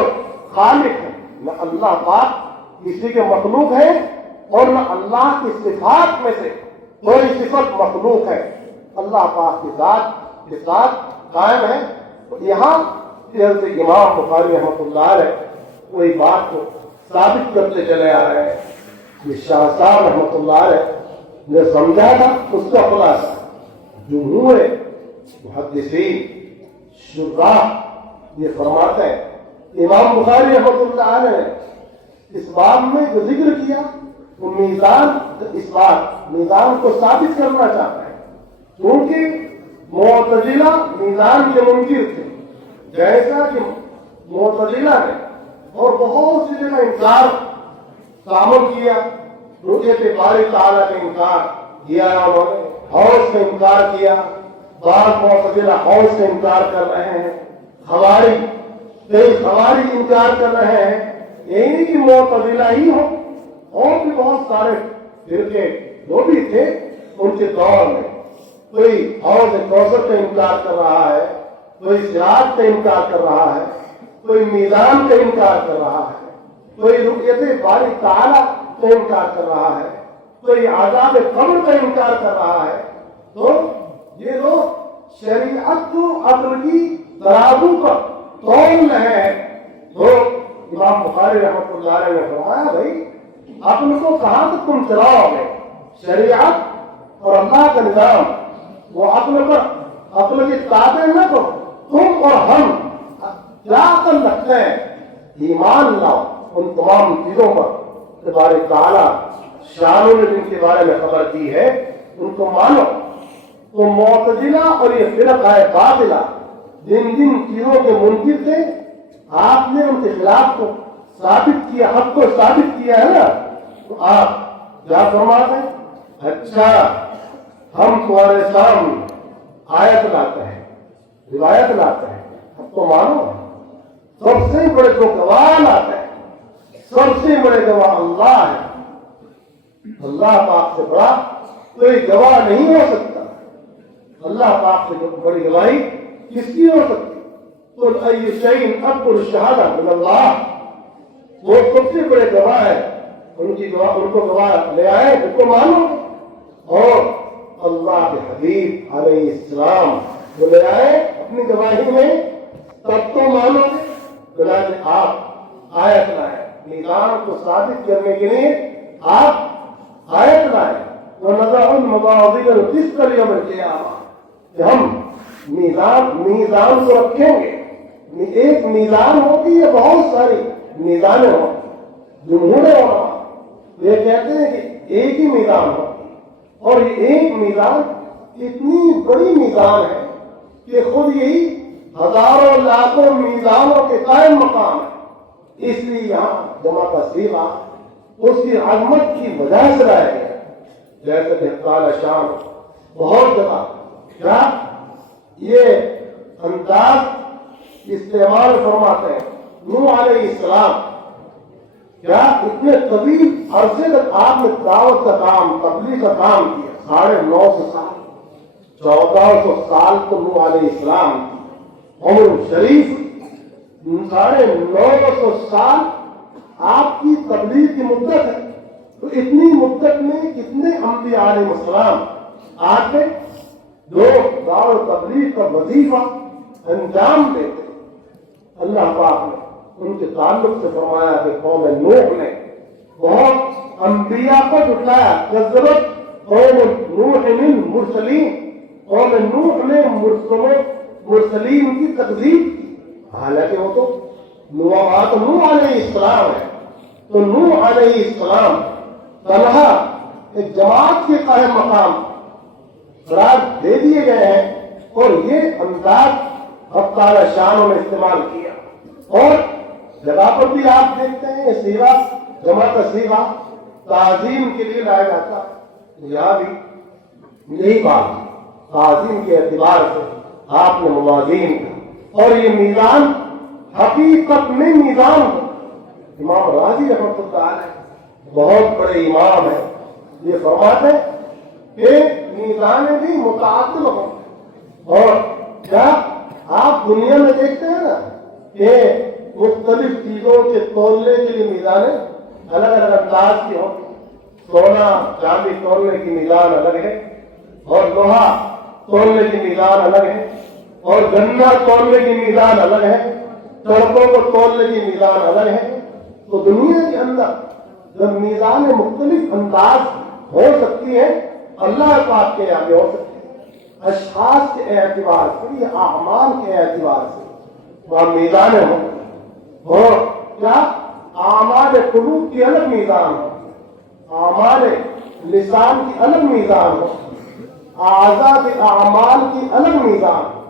خالق ہے. نہ اللہ پاک کسی کے مخلوق ہے اور نہ اللہ کی صفات میں سے کوئی صفت مخلوق ہے. اللہ پاک کی ذات کے ساتھ قائم ہے. یہاں امام بخاری رحمۃ اللہ علیہ کوئی بات کو ثابت کرتے چلے آ رہے ہیں. یہ شاہ صاحب رحمۃ اللہ علیہ نے سمجھا تھا اس کا خلاصہ جمہور محدثین شراح یہ فرماتے ہیں. امام بخاری رحمۃ اللہ علیہ نے اس باب میں جو ذکر کیا وہ میزان اس بات میزان کو ثابت کرنا چاہتا ہے کیونکہ معتزلہ میزان کے منکر تھے جیسا کہ معتزلہ نے اور بہت سی جگہ انکار تعامل کیا. رؤیت باری تعالیٰ کا انکار کیا انہوں نے حوض کا انکار کیا. بعض معتزلہ حوض کا انکار کر رہے ہیں. کئی خوارج انکار کر رہے ہیں. یہی کہ معتزلہ ہی ہو اور بھی بہت سارے فرقے جو بھی تھے ان کے دور میں کوئی حوض کوثر کا انکار کر رہا ہے, کوئی صراط کا انکار کر رہا ہے, کوئی میزان کا انکار کر رہا ہے, کوئی رؤیت باری تعالیٰ کا انکار کر رہا ہے, کوئی عذاب قبر کا انکار کر رہا ہے. تو یہ لوگ شریعت کو عقل کی ترازو پر تول رہے ہیں. تو امام بخاری رحمۃ اللہ علیہ نے فرمایا بھائی عقل کو کہاں تک تم چلاؤ گے؟ شریعت اور اللہ کا نظام وہ عقل پر عقل کی تابع نہ کرو. تم اور ہم کیا عقل رکھتے ہیں؟ ایمان لاؤ ان تمام چیزوں پر باری تعالیٰ شانوں نے جن کے بارے میں خبر دی ہے ان کو مانو. تو معتزلہ اور یہ فرقہ باطلہ جن جن چیزوں کے منکر تھے آپ نے ان کے خلاف کو ثابت کیا, حق کو ثابت کیا ہے نا. تو آپ کیا فرماتے ہیں؟ اچھا ہم تمہارے سامنے آیت لاتے ہیں, روایت لاتے ہیں, اب تو مانو. سب سے بڑے جو گواہ لاتے ہیں, سب سے بڑے گواہ اللہ ہے. اللہ پاک سے بڑا کوئی گواہ نہیں ہو سکتا. اللہ پاک سے بڑی گواہی کس کی ہو سکتی؟ قل ای شیء اکبر شہادۃ من اللہ. وہ سب سے بڑے گواہ ہے, ان کو گواہ لے آئے, ان کو مانو. اور اللہ کے حبیب علیہ السلام جو لے آئے اپنی گواہی میں تب تو مانو گے. چنانچہ آپ آیت لائے میزان کو ثابت کرنے کے لیے, آپ آیت لائے وَنَضَعُ الْمَوَازِينَ الْقِسْطَ لِيَوْمِ الْقِيَامَةِ کہ ہم میزان کو رکھیں گے. ایک میزان ہوتی ہے, بہت ساری میزانیں ہوتی. جمہور علماء یہ کہتے ہیں کہ ایک ہی میزان ہوتی اور یہ ایک میزان اتنی بڑی میزان ہے کہ خود یہی ہزاروں لاکھوں میزانوں کے قائم مقام ہے. اس لیے یہاں جمع کا صیغہ اس کی عظمت کی وجہ سے لایا گیا. جیسے کہ قال شام بہت جگہ کیا یہ انداز استعمال فرماتے ہیں. نوح علیہ السلام کیا اتنے طویل عرصے تک آپ نے دعوت کا کام, تبلیغ کا کام کیا, 950 سال, 1400 سال تو نوح علیہ السلام کی عمر شریف, 950 سال آپ کی تبلیغ کی مدت ہے. تو اتنی مدت میں کتنے انبیاء علیہ السلام آتے جو دعوت تبلیغ کا وظیفہ انجام دیتے. اللہ پاک نے ان کے تعلق سے فرمایا کہ قوم نوح نے بہت انبیاء کو جھٹلایا، کذبت قوم نوح المرسلین، قوم نوح نے مرسلین کی تکذیب کی، حالانکہ وہ تو نوح علیہ السلام ہے، تو نوح علیہ السلام تنہا ایک جماعت کے قائم مقام قرار دے دیے گئے ہیں، اور یہ انداز اب تعالی شانوں نے استعمال کیا، اور جگہ پر بھی آپ دیکھتے ہیں یہ سیغہ جمع کا سیغہ تعظیم کے لیے لایا جاتا ہے، یہاں بھی یہی بات تعظیم کے اعتبار سے آپ نے موازین کا، اور یہ میزان حقیقت میں میزان امام راضی رحمۃ اللہ علیہ بہت بڑے امام ہیں، یہ فرماتے ہیں کہ میزان بھی متعدد ہوں، اور کیا آپ دنیا میں دیکھتے ہیں نا کہ مختلف چیزوں کے تولنے کے لیے میزانیں الگ الگ انداز کی ہوں، سونا چاندی تولنے کی میزان الگ ہے، اور لوہا تولنے کی میزان الگ ہے، اور گنا تولنے کی میزان الگ ہے، سڑکوں کو تولنے کی میزان الگ ہے، تو دنیا کے اندر جب میزان مختلف انداز ہو سکتی ہے اللہ پاک کے آگے ہو سکتی ہے، اشخاص کے اعتبار سے یا اعمال کے اعتبار سے وہاں میزانیں ہوں، اور کیا اعمال قلوب کی الگ میزان ہو، اعمال لسان کی الگ میزان ہو، اعضاء کے اعمال کی الگ میزان ہو۔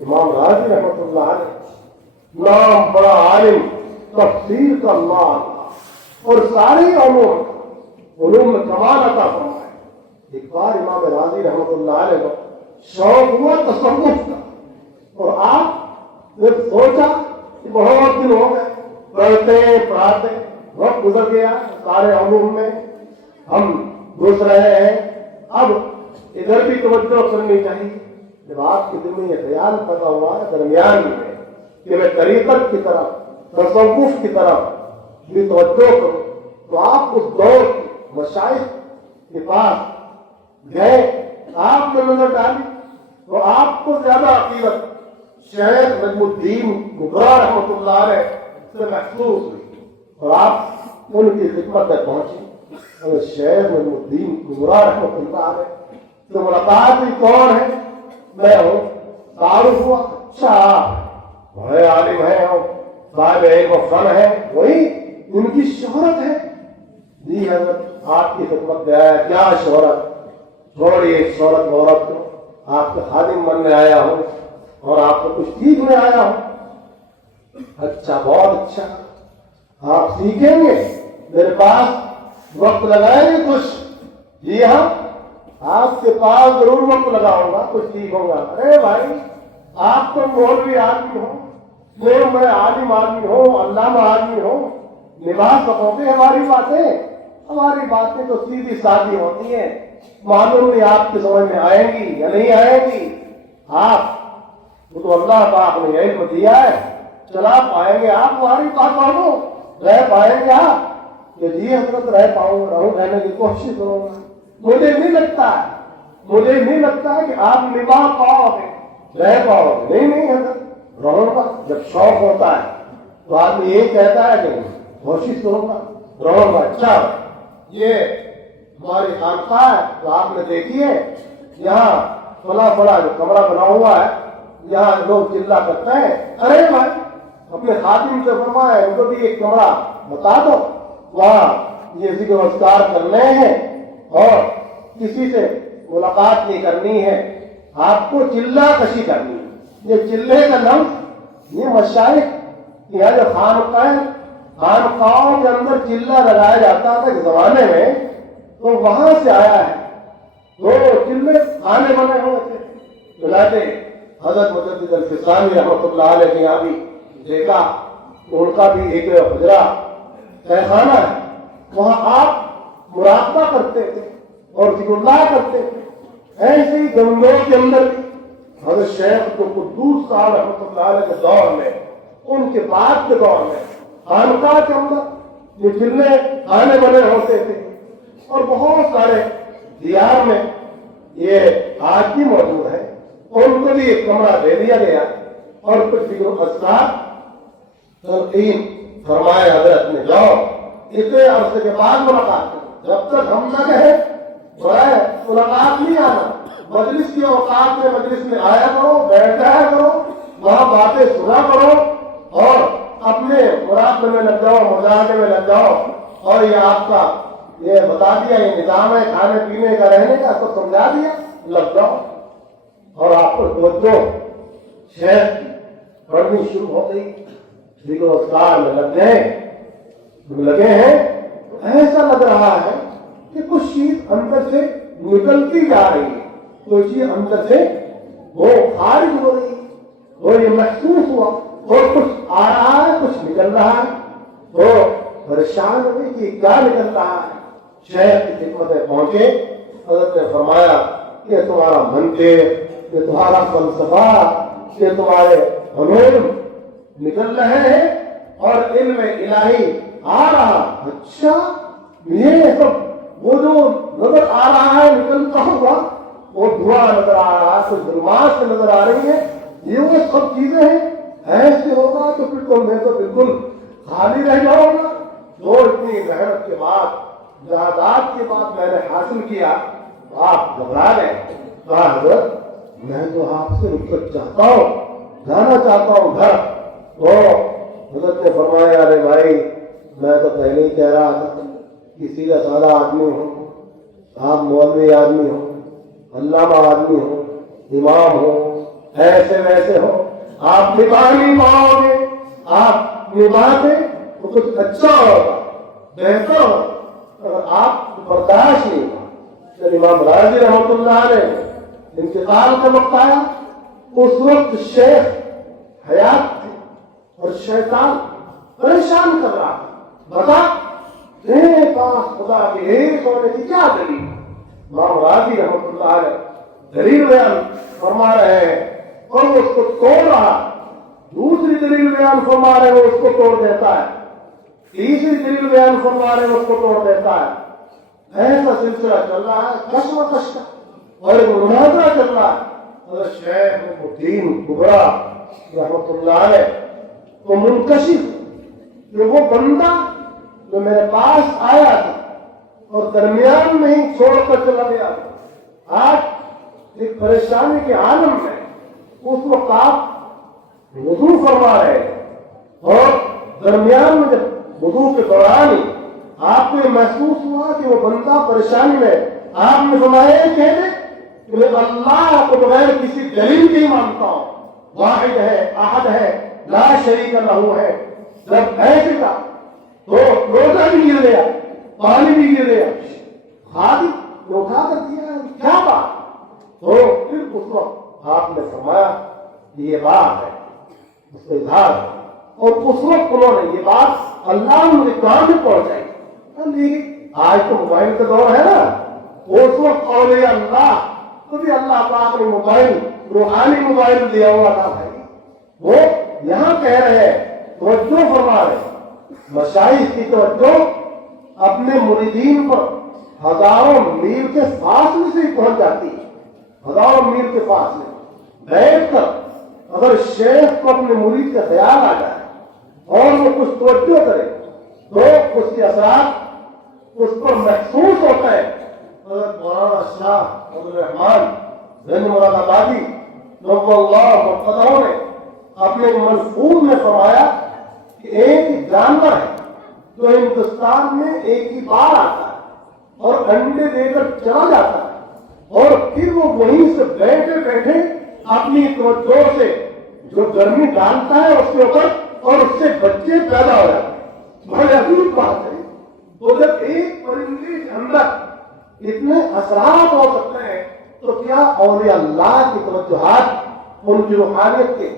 امام راضی رحمۃ اللہ علیہ نام بڑا عالم، تفسیر کا اللہ، اور سارے علوم میں کمال عطا فرمائے۔ ایک بار امام راضی رحمۃ اللہ علیہ کو شوق ہوا تصوف کا، اور آپ نے سوچا کہ بہت دن ہو گئے پڑھتے پڑھاتے، وقت گزر گیا، سارے علوم میں ہم گھس رہے ہیں، اب ادھر بھی توجہ کرنی چاہیے۔ جب آپ کے دل میں یہ خیال پیدا ہوا ہے درمیان میں کہ میں طریقت کی طرف، تصوف کی طرف بھی توجہ کروں، تو آپ اس دور کی مشائخ کے پاس گئے، آپ نے نظر ڈالی تو آپ کو زیادہ عقیدت شیخ نجم الدین گبرا رحمۃ اللہ علیہ سے محسوس ہوئی، اور آپ ان کی خدمت میں پہنچے، اور شیخ نجم الدین گبرا رحمۃ اللہ علیہ سے ملاقات ہوئی، کون ہے؟ میں ہوں، تعارف ہوا، اچھا بڑے عالم ہیں، صاحب علم و فن ہے، وہی ان کی شہرت ہے؟ جی حضرت آپ کی خدمت میں آیا، کیا شہرت؟ چھوڑیے شہرت وہرت کو، آپ کے خادم بننے آیا ہوں اور آپ کو کچھ سیکھنے آیا ہوں۔ اچھا بہت اچھا، آپ سیکھیں گے، میرے پاس وقت لگائیں گے کچھ؟ جی ہاں آپ کے پاس ضرور وقت لگاؤں گا، کچھ سیکھوں گا۔ ارے بھائی آپ تو مولوی آدمی ہو، میں عالم آدمی ہوں، علامہ آدمی ہوں، نبھا سکو گے ہماری باتیں؟ ہماری باتیں تو سیدھی سادھی ہوتی ہیں، معلوم نہیں آپ کی سمجھ میں آئیں گی یا نہیں آئیں گی۔ آپ وہ تو اللہ پاک نے علم دیا ہے، چلا پائیں گے آپ ہماری باتوں کو؟ رہ پائیں گے آپ؟ کہ جی حضرت رہ پاؤں گا، رہنے کی کوشش کروں گا۔ مجھے نہیں لگتا ہے کہ آپ نبھا پاؤ گے، رہ پاؤ گے۔ نہیں حضرت رہوں گا، جب شوق ہوتا ہے تو آدمی یہ کہتا ہے کہ کوشش کروں گا، رہوں گا۔ اچھا یہ ہماری خانقاہ ہے تو آپ نے دیکھی ہے، یہاں فلاں جو کمرہ بنا ہوا ہے، یہاں لوگ چلا کرتے ہیں، ارے بھائی اپنے خادم سے فرمایا ان کو بھی ایک کمرہ بتا دو، وہاں یہ ذکر و اذکار کرنے ہیں اور کسی سے ملاقات نہیں کرنی ہے، آپ کو چلا کشی کرنی ہے۔ یہ چلے کا لفظ یہ مشائخ یہاں جو خانقاہوں کے اندر چلا لگایا جاتا تھا ایک زمانے میں، تو وہاں سے آیا ہے، وہ چلے کھانے بنے ہوئے تھے۔ چنانچہ حضرت مجدد الفسانی رحمۃ اللہ علیہ کے یہاں بھی دیکھا، ان کا بھی ایک حجرہ تہخانہ ہے، وہاں آپ مراقبہ کرتے تھے اور ذکر اللہ کرتے تھے۔ ایسے ہی گنگوں کے اندر حضرت شیخ قدوس صاحب رحمۃ اللہ علیہ کے دور میں، ان کے بعد کے دور میں خانقاہ کے اندر یہ چلے کھانے بنے ہوتے تھے، اور بہت سارے دیار میں یہ آج بھی موجود ہے، اور ان کو بھی ایک کمرہ دے دیا گیا اور کچھ ذکر و اذکار تلقین فرمائے حضرت نے، جاؤ اتنے عرصے کے بعد ملاقات کرو، جب تک ہم نہ کہیں برائے ملاقات نہیں آنا، مجلس کی اوقات میں مجلس میں آیا کرو، بیٹھ جایا کرو، وہاں باتیں سنا کرو اور اپنے مراقبے میں لگ جاؤ، مذاکرے میں لگ جاؤ، اور یہ آپ کا یہ بتا دیا، یہ نظام ہے کھانے پینے کا رہنے کا، سب سمجھا دیا، لگ جاؤ۔ اور آپ کو توجہ شہر کی پڑھنی شروع ہو گئی، ذکر و اذکار میں لگے ہیں، تو ایسا لگ رہا ہے کہ کچھ چیز اندر سے نکلتی جا رہی ہے، کوئی چیز اندر سے وہ خارج ہو رہی ہے، اور یہ محسوس ہوا، اور کچھ آ رہا ہے، کچھ نکل رہا ہے، تو پریشان ہوئی کہ کیا نکل رہا ہے۔ شہر کی خدمت میں پہنچے، حضرت نے فرمایا کہ تمہارا منطق، یہ تمہارا فلسفہ، یہ تمہارے علوم نکل رہے ہیں اور علم الہی آ رہا۔ اچھا، یہ سب وہ جو نظر آ رہا ہے نکلتا ہوا، وہ دھواں نظر آ رہا ہے، کچھ ظلمات سے نظر آ رہی ہے، یہ وہ سب چیزیں ہیں۔ ایسے ہوگا تو پھر تو میں تو بالکل خالی رہ جاؤں گا، جو اتنی محنت کے بعد جہادات کے بعد میں نے حاصل کیا۔ آپ گھبرا گئے، کہا حضرت میں تو آپ سے رخصت چاہتا ہوں، جانا چاہتا ہوں گھر۔ تو حضرت نے فرمایا ارے بھائی میں تو پہلے ہی کہہ رہا تھا کہ سیدھا سادہ آدمی ہوں، آپ مولوی آدمی ہو، علامہ آدمی ہو، امام ہو، ایسے ویسے ہو، آپ نبھا نہیں پاؤ گے، آپ نبھا دیں تو کچھ اچھا ہوگا، بہتر ہوگا، اگر آپ برداشت نہیں ہوا۔ جب امام راضی رحمۃ اللہ علیہ انتقال کا وقت آیا، اس وقت شیخ حیات تھے اور شیطان پریشان کر رہا تھا، بتا تیرے پاس خدا کے ایک ہونے کی کیا دلیل؟ امام راضی رحمۃ اللہ علیہ دلیل بیان فرما رہے ہیں اور وہ اس کو توڑ رہا، دوسری دلیل بیان فرما رہے ہیں وہ اس کو توڑ دیتا ہے، تیسری دلیل بیان فرما رہے ہیں اس کو توڑ دیتا ہے۔ ایسا سلسلہ چل رہا ہے کش و کش کا، اور ایک مناظرہ چل رہا ہے۔ حضرت شیخ الدین کبریٰ رحمۃ اللہ علیہ تو منکشف کہ وہ بندہ جو میرے پاس آیا تھا اور درمیان میں ہی چھوڑ کر چلا گیا تھا، آج ایک پریشانی کے عالم میں اس وقت آپ وضو فرما رہے ہیں اور درمیان میں جب وضو کے دوران ہی آپ کو یہ محسوس ہوا کہ وہ بندہ پریشانی میں، آپ نے فرمایا کہہ دے کہ میں اللہ کو بغیر کسی دلیل کے ہی مانتا ہوں، واحد ہے، احد ہے، لا شریک لہ ہے۔ جب ایسے کا تو روزہ بھی گر گیا، پانی بھی گر گیا، خادم نے اٹھا کر دیا، کیا بات؟ تو پھر اس وقت آپ نے فرمایا یہ بات ہے، اس کا اظہار ہے، اور اس وقت انہوں نے یہ بات اللہ نے کان میں پہنچائی۔ لیکن آج تو موبائل کا دور ہے نا، اس وقت اولیاء اللہ تو بھی اللہ پاک نے موبائل، روحانی موبائل دیا ہوا تھا بھائی، وہ یہاں کہہ رہے ہیں، توجہ فرما رہے ہیں، مشائخ کی توجہ اپنے مریدین پر ہزاروں میل کے فاصلے سے ہی پہنچ جاتی ہے، ہزاروں میل کے فاصلے بیٹھ کر اگر شیخ کو اپنے مرید کا خیال آ جائے اور وہ کچھ توجہ کرے تو اس کے اثرات اس پر محسوس ہوتا ہے۔ حضرت مولانا شاہ عبدالرحمان بن مراد آبادی نور اللہ مرتضیٰ نے اپنے منفوذ میں فرمایا کہ ایک جانور ہے جو ہندوستان میں ایک ہی بار آتا ہے اور انڈے دے کر چلا جاتا ہے، اور پھر وہ وہیں سے بیٹھے بیٹھے اپنی توجہ سے جو گرمی ڈالتا ہے اس کے اوپر اور اس سے بچے پیدا ہو جاتے ہیں۔ بڑے عجیب بات ہے، تو جب ایک پرندے کے اندر اتنے اثرات ہو سکتے ہیں تو کیا اولیاء اللہ کی توجہات، ان کی روحانیت کے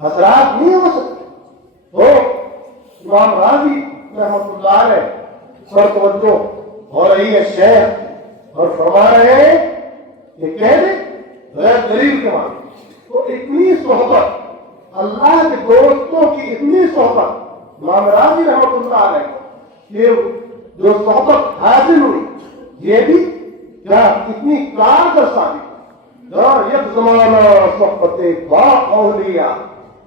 اثرات نہیں ہو سکتے؟ تو امام راضی رحمۃ اللہ علیہ پر توجہ ہو رہی ہے شیخ، اور فرما رہے ہیں کہ کہہ دے غیر دلیل کے معنی، تو اتنی صحبت اللہ کے دوستوں کی، اتنی صحبت امام راضی رحمۃ اللہ علیہ کو یہ جو صحبت حاصل ہوئی، یہ بھی کیا کتنی کارگر ثابت ہے۔ یک زمانہ صحبت با اولیاء،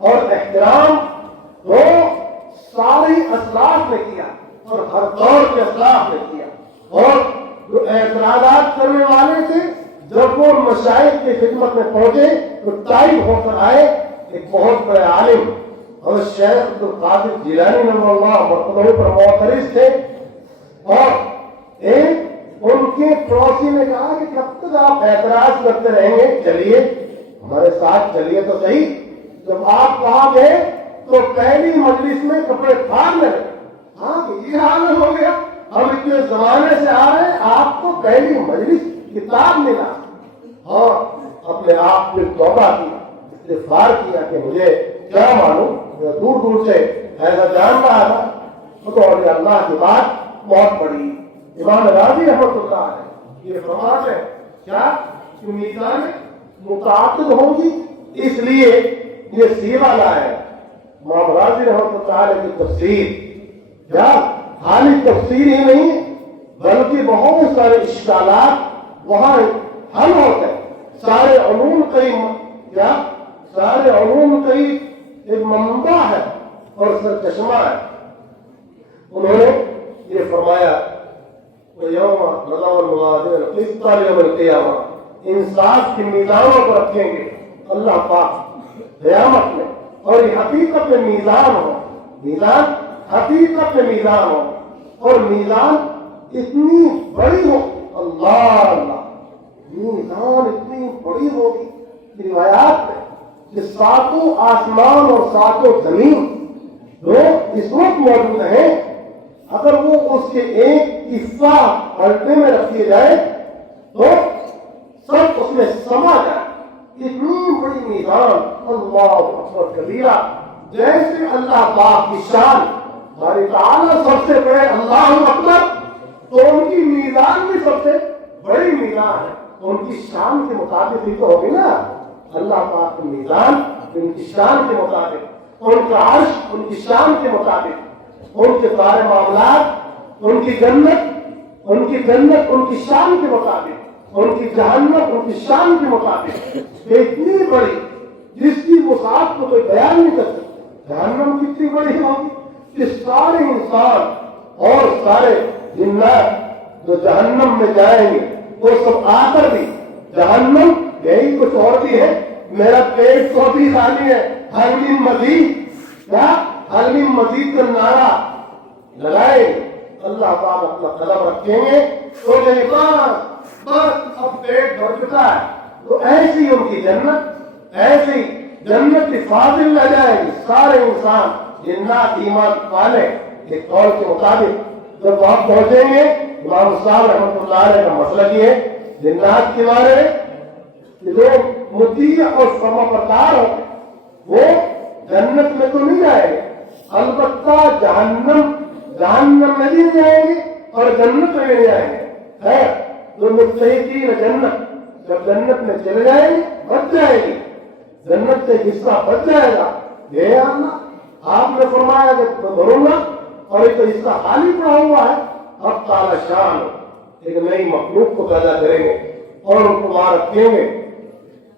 اور احترام تو سارے اسلاف نے کیا اور ہر دور کے اسلاف نے کیا. اور جو اعتراضات کرنے والے تھے جب وہ مشائخ کی خدمت میں پہنچے تو ٹائم ہو کر آئے ایک بہت بڑے عالم اور شیخ عبد القادر جیلانی رحمہ اللہ مرتبہ پر معترض تھے. اور ان کے پڑوسی نے کہا کہ کب تک آپ اعتراض کرتے رہیں گے, چلیے ہمارے ساتھ چلیے تو صحیح. جب آپ وہاں گئے تو پہلی مجلس میں کپڑے پھاڑنے لگے. ہاں یہ حال ہو گیا, ہم اتنے زمانے سے آ رہے ہیں, آپ کو پہلی مجلس کتاب ملا اور اپنے آپ کو توبہ کی, استغفار کیا کہ مجھے کیا معلوم, دور دور سے ایسا جان رہا تھا. تو اللہ کی بات بہت بڑی. امام راضی رحمۃ اللہ علیہ یہ فرماتے ہیں کیا کہ میزان متعدد ہوگی, اس لیے یہ سیوا لائے. امام راضی رحمۃ اللہ علیہ کی تفسیر کیا خالی تفسیر ہی نہیں بلکہ بہت سارے اشکالات وہاں حل ہوتے ہیں. سارے علوم کا ایک منبع ہے اور سرچشمہ ہے. انہوں نے یہ فرمایا انصاف کی میزانوں کو رکھیں گے اللہ پاک قیامت میں, اور یہ حقیقت میں میزان ہو, میزان حقیقت میں میزان ہو, اور میزان اتنی بڑی ہو, اللہ میزان اتنی بڑی ہوگی کہ روایات میں کہ ساتوں آسمان اور ساتوں زمین جو اس وقت موجود ہیں اگر وہ اس کے ایک حصہ پلٹے میں رکھیے جائے تو سب اس میں سما جائے. اتنی بڑی میزان, اللہ اکبر کبیرہ. جیسے اللہ پاک کی شان ہماری تعالیٰ سب سے بڑے اللہ اکبر, تو ان کی میزان بھی سب سے بڑی میزان ہے. ان کی شان کے مطابق ہی تو ہوگی نا اللہ پاک کی میزان, ان کی شان کے مطابق, ان کا عرش ان کی شان کے مطابق, ان کے سارے معاملات, ان کی جنت ان کی شان کے مطابق, ان کی جہنم ان کی شان کے مطابق. اتنی بڑی جس کی وسعت کو کوئی بیان نہیں کر سکتا. جہنم کتنی بڑی ہوگی کہ سارے انسان اور سارے جنات جو جہنم میں جائیں گے وہ سب آ کر بھی جہنم یہی کچھ اور بھی ہے, میرا پیٹ تو بھی خالی ہے, حل مزید کیا حل مزید کا نعرہ لگائے. اللہ پاک اپنا قلم رکھیں گے تو بس اب پیٹ بھر چکا ہے. تو ایسی ان کی جنت, ایسی جنت کی فاضل رہ جائے گی. سارے انسان جنات ایمان والے ایک قول کے مطابق جب وہاں پہنچیں گے, امام صاحب رحمۃ اللہ علیہ کا مسئلہ یہ ہے جنات کے بارے میں جو مطیع اور فرما بردار ہو وہ جنت میں تو نہیں جائیں گے, البتہ جہنم میں بھی جائیں گے اور جنت میں بھی جائیں گے. جو مستحقین جنت جب جنت میں چلے جائیں گے بچ جائے گی, جنت سے حصہ بچ جائے گا. یہ اللہ آپ نے فرمایا کہ میں بھروں گا اور ایک حصہ خالی پڑا ہوا ہے. اب تعالی شان ایک نئی مخلوق کو پیدا کریں گے اور ان کو وہاں رکھیں گے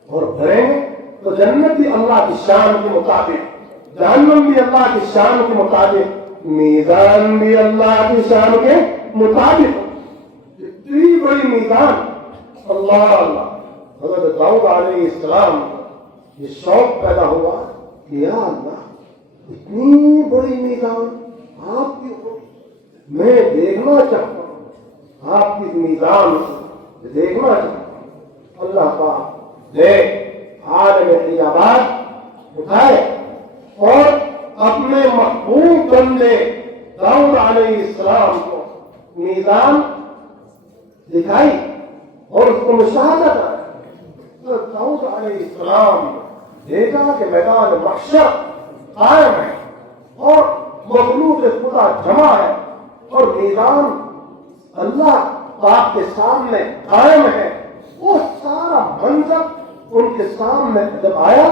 اور بھریں گے. تو جنت بھی اللہ کی شان کے مطابق, جہنم بھی اللہ کی شان کے مطابق, میزان بھی اللہ کی شان کے مطابق. اتنی بڑی میزان. اللہ حضرت داؤد علیہ السلام یہ شوق پیدا ہوا کہ یا اللہ اتنی بڑی میزان آپ کی, میں دیکھنا چاہتا ہوں آپ کی میزان دیکھنا چاہتا ہوں. اللہ پاک نے عالم غیبات اٹھائے اور اپنے محبوب بندے داؤد علیہ السلام کو میزان دکھائی اور اس کو مشاہدہ کرا. داؤد علیہ السلام دیکھا کہ میدان محشر قائم ہے اور مخلوق خدا جمع ہے اور میدان اللہ پاک کے سامنے قائم ہے. وہ سارا منظر ان کے سامنے جب آیا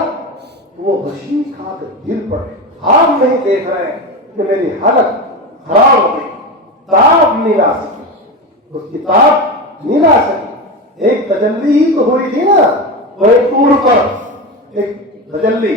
تو وہ غشی کھا کر گر پڑے. آپ نہیں دیکھ رہے ہیں کہ میری حالت خراب ہو گئی, تاب نہیں لا سکی, اس کی تاب نہیں لا سکی. ایک تجلی ہی تو ہوئی تھی نا, وہ ایک طور پر ایک تجلی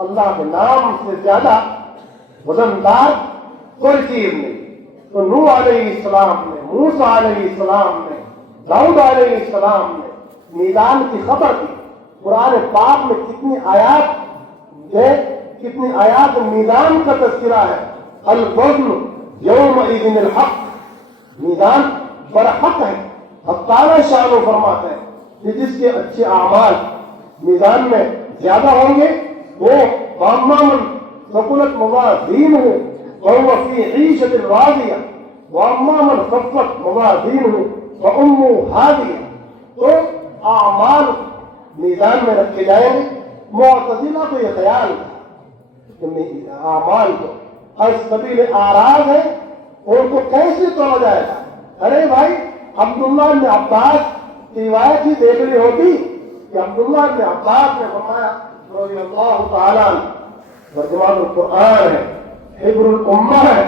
اللہ کے نام سے زیادہ وزندار کوئی چیز نہیں. تو نوح علیہ السلام نے، موسیٰ علیہ السلام نے، داؤد علیہ السلام نے میدان کی خبر دی. قرآن پاک میں کتنی آیات میدان کا تذکرہ ہے. الوزن یومئذ الحق، میدان برحق ہے. اب تعالیٰ شان فرماتے ہیں کہ جس کے اچھے اعمال میدان میں زیادہ ہوں گے وہ واما من ثقلت موازینہ فهو فی عیشۃ راضیہ واما من خفت موازینہ فامہ ہاویہ. تو اعمال میدان میں رکھے جائیں گے. معتزلہ کو یہ خیال کہ اعمال کو ہر سبیل اعراض ہے، ان کو کیسے توڑا جائے گا؟ ارے بھائی، عبداللہ بن عباس کی روایت ہی دیکھ لی ہوتی کہ عبداللہ بن عباس نے فرمایا رضی اللہ تعالیٰ عنہ، ترجمان القرآن ہے، حبر الامہ ہے،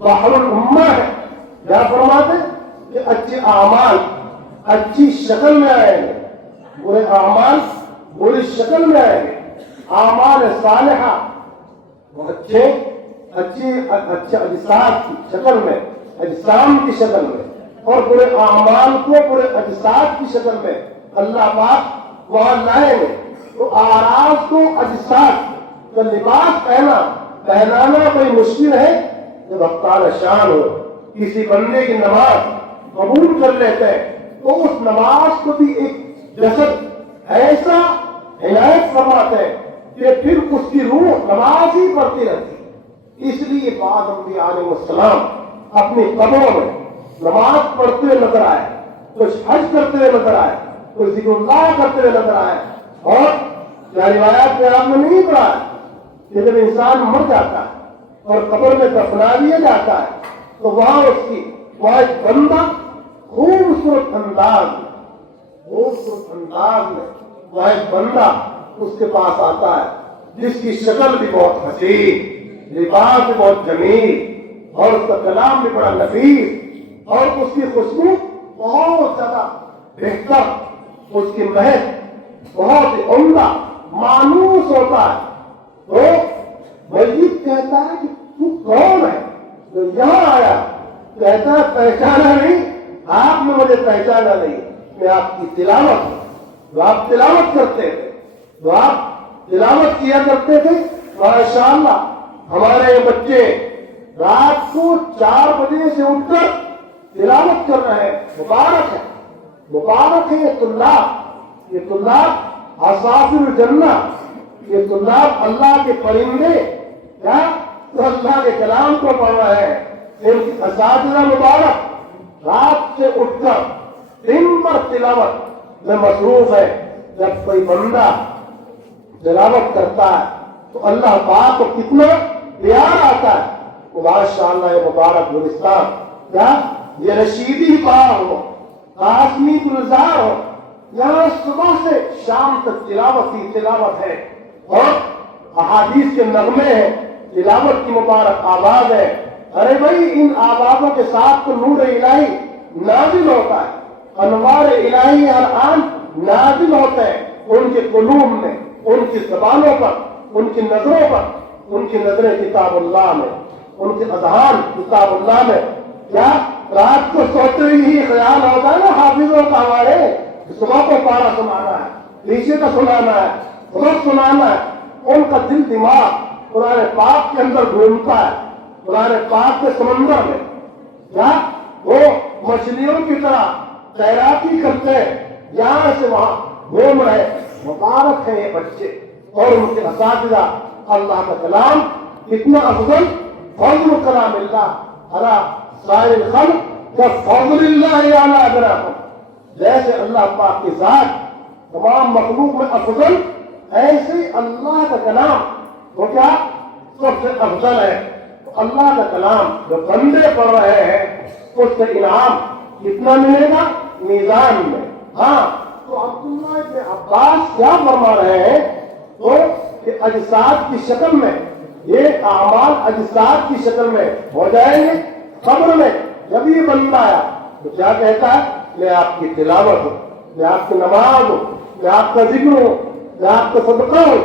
بحر الامہ ہے. کیا فرماتے کہ اچھے اعمال اچھی شکل میں آئیں گے، برے اعمال بری شکل میں آئیں گے. اعمال صالحہ وہ اچھے اجساد کی شکل میں، اجسام کی شکل میں، اور برے اعمال کو برے اجساد کی شکل میں اللہ پاک وہاں لائیں گے. تو اعراض کو اجساد کا لباس پہنانا کوئی مشکل ہے؟ جب افطار شان ہو، کسی بندے کی نماز قبول کر لیتے ہیں تو اس نماز کو بھی ایک جسد ایسا عنایت فرماتے ہیں کہ پھر اس کی روح نماز ہی پڑھتی رہتی. اس لیے بعض انبیاء علیہ السلام اپنی قبروں میں نماز پڑھتے ہوئے نظر آئے، کچھ حج کرتے ہوئے نظر آئے، کچھ ذکر اللہ کرتے ہوئے نظر آئے. اور کیا روایات میں آپ نے نہیں پڑھا ہے کہ جب انسان مر جاتا ہے اور قبر میں دفنا دیا جاتا ہے تو وہاں ایک بندہ خوبصورت انداز میں وہ ایک بندہ اس کے پاس آتا ہے جس کی شکل بھی بہت حسین، لباس بھی بہت جمیل، اور اس کا کلام بھی بڑا نفیس، اور اس کی خوشبو بہت زیادہ بہتر، اس کی مہک بہت ہی عمدہ مانوس ہوتا ہے. تو میت کہتا ہے کہ تو کون ہے جو یہاں آیا؟ کہتا ہے پہچانا نہیں آپ نے مجھے، پہچانا نہیں، میں آپ کی تلاوت ہوں. جو آپ تلاوت کرتے تھے، جو آپ تلاوت کیا کرتے تھے، ماشاءاللہ ہمارے یہ بچے رات کو 4 بجے سے اٹھ کر تلاوت کر رہے ہیں. مبارک ہے یہ طلاب اساطیر الجنہ، یہ طلاب اللہ کے پرندے، کیا تو اللہ کے کلام کو پڑھ رہے ہیں. ان کی اساتذہ مبارک رات سے اٹھ کر دن بھر تلاوت میں مصروف ہے. جب کوئی بندہ تلاوت کرتا ہے تو اللہ پاک کو کتنا پیار آتا ہے. ماشاءاللہ یہ مبارک گلستان، کیا یہ رشیدی باغ ہو، قاسمی گلزار ہو، یہاں صبح سے شام تک تلاوت ہے، اور احادیث کے نغمے ہیں، تلاوت کی مبارک آواز ہے. ارے بھائی، ان آوازوں کے ساتھ تو نور الہی نازل ہوتا ہے، انوار الہی ہر آن نازل ہوتے ہیں ان کے قلوب میں، ان کی زبانوں پر، ان کی نظروں پر. ان کی نظریں کتاب اللہ میں، ان کے اذہان کتاب اللہ میں. کیا رات کو سوتے ہی خیال ہوتا ہے نا حافظوں کا ہمارے، صبح کو پارا سنانا ہے، پیچھے کا سنانا ہے، سبق سنانا ہے. ان کا دل دماغ قرآن پاک کے اندر گھومتا ہے، قرآن پاک کے سمندر میں. کیا وہ مچھلیوں کی طرح تیراکی کرتے ہیں، یہاں سے وہاں گھوم رہے. مبارک ہے یہ بچے اور ان کے اساتذہ. اللہ کا کلام کتنا افضل، فضل کلام اللہ علی سائر الخلق کفضل اللہ علی ادراکم. جیسے اللہ پاک کی ذات تمام مخلوق میں افضل، ایسے اللہ کا کلام وہ کیا سب سے افضل ہے. اللہ کا کلام جو بندے پڑھ رہے ہیں اس کا انعام کتنا ملے گا میزان میں. ہاں، تو عبداللہ بن عباس کیا فرما رہے ہیں تو کہ اجساد کی شکل میں، یہ اعمال اجساد کی شکل میں ہو جائیں گے. قبر میں جب یہ بندہ آیا تو کیا کہتا ہے؟ میں آپ کی تلاوت ہوں، میں آپ کی نماز ہوں، میں آپ کا ذکر ہوں، میں آپ کا صدقہ ہوں.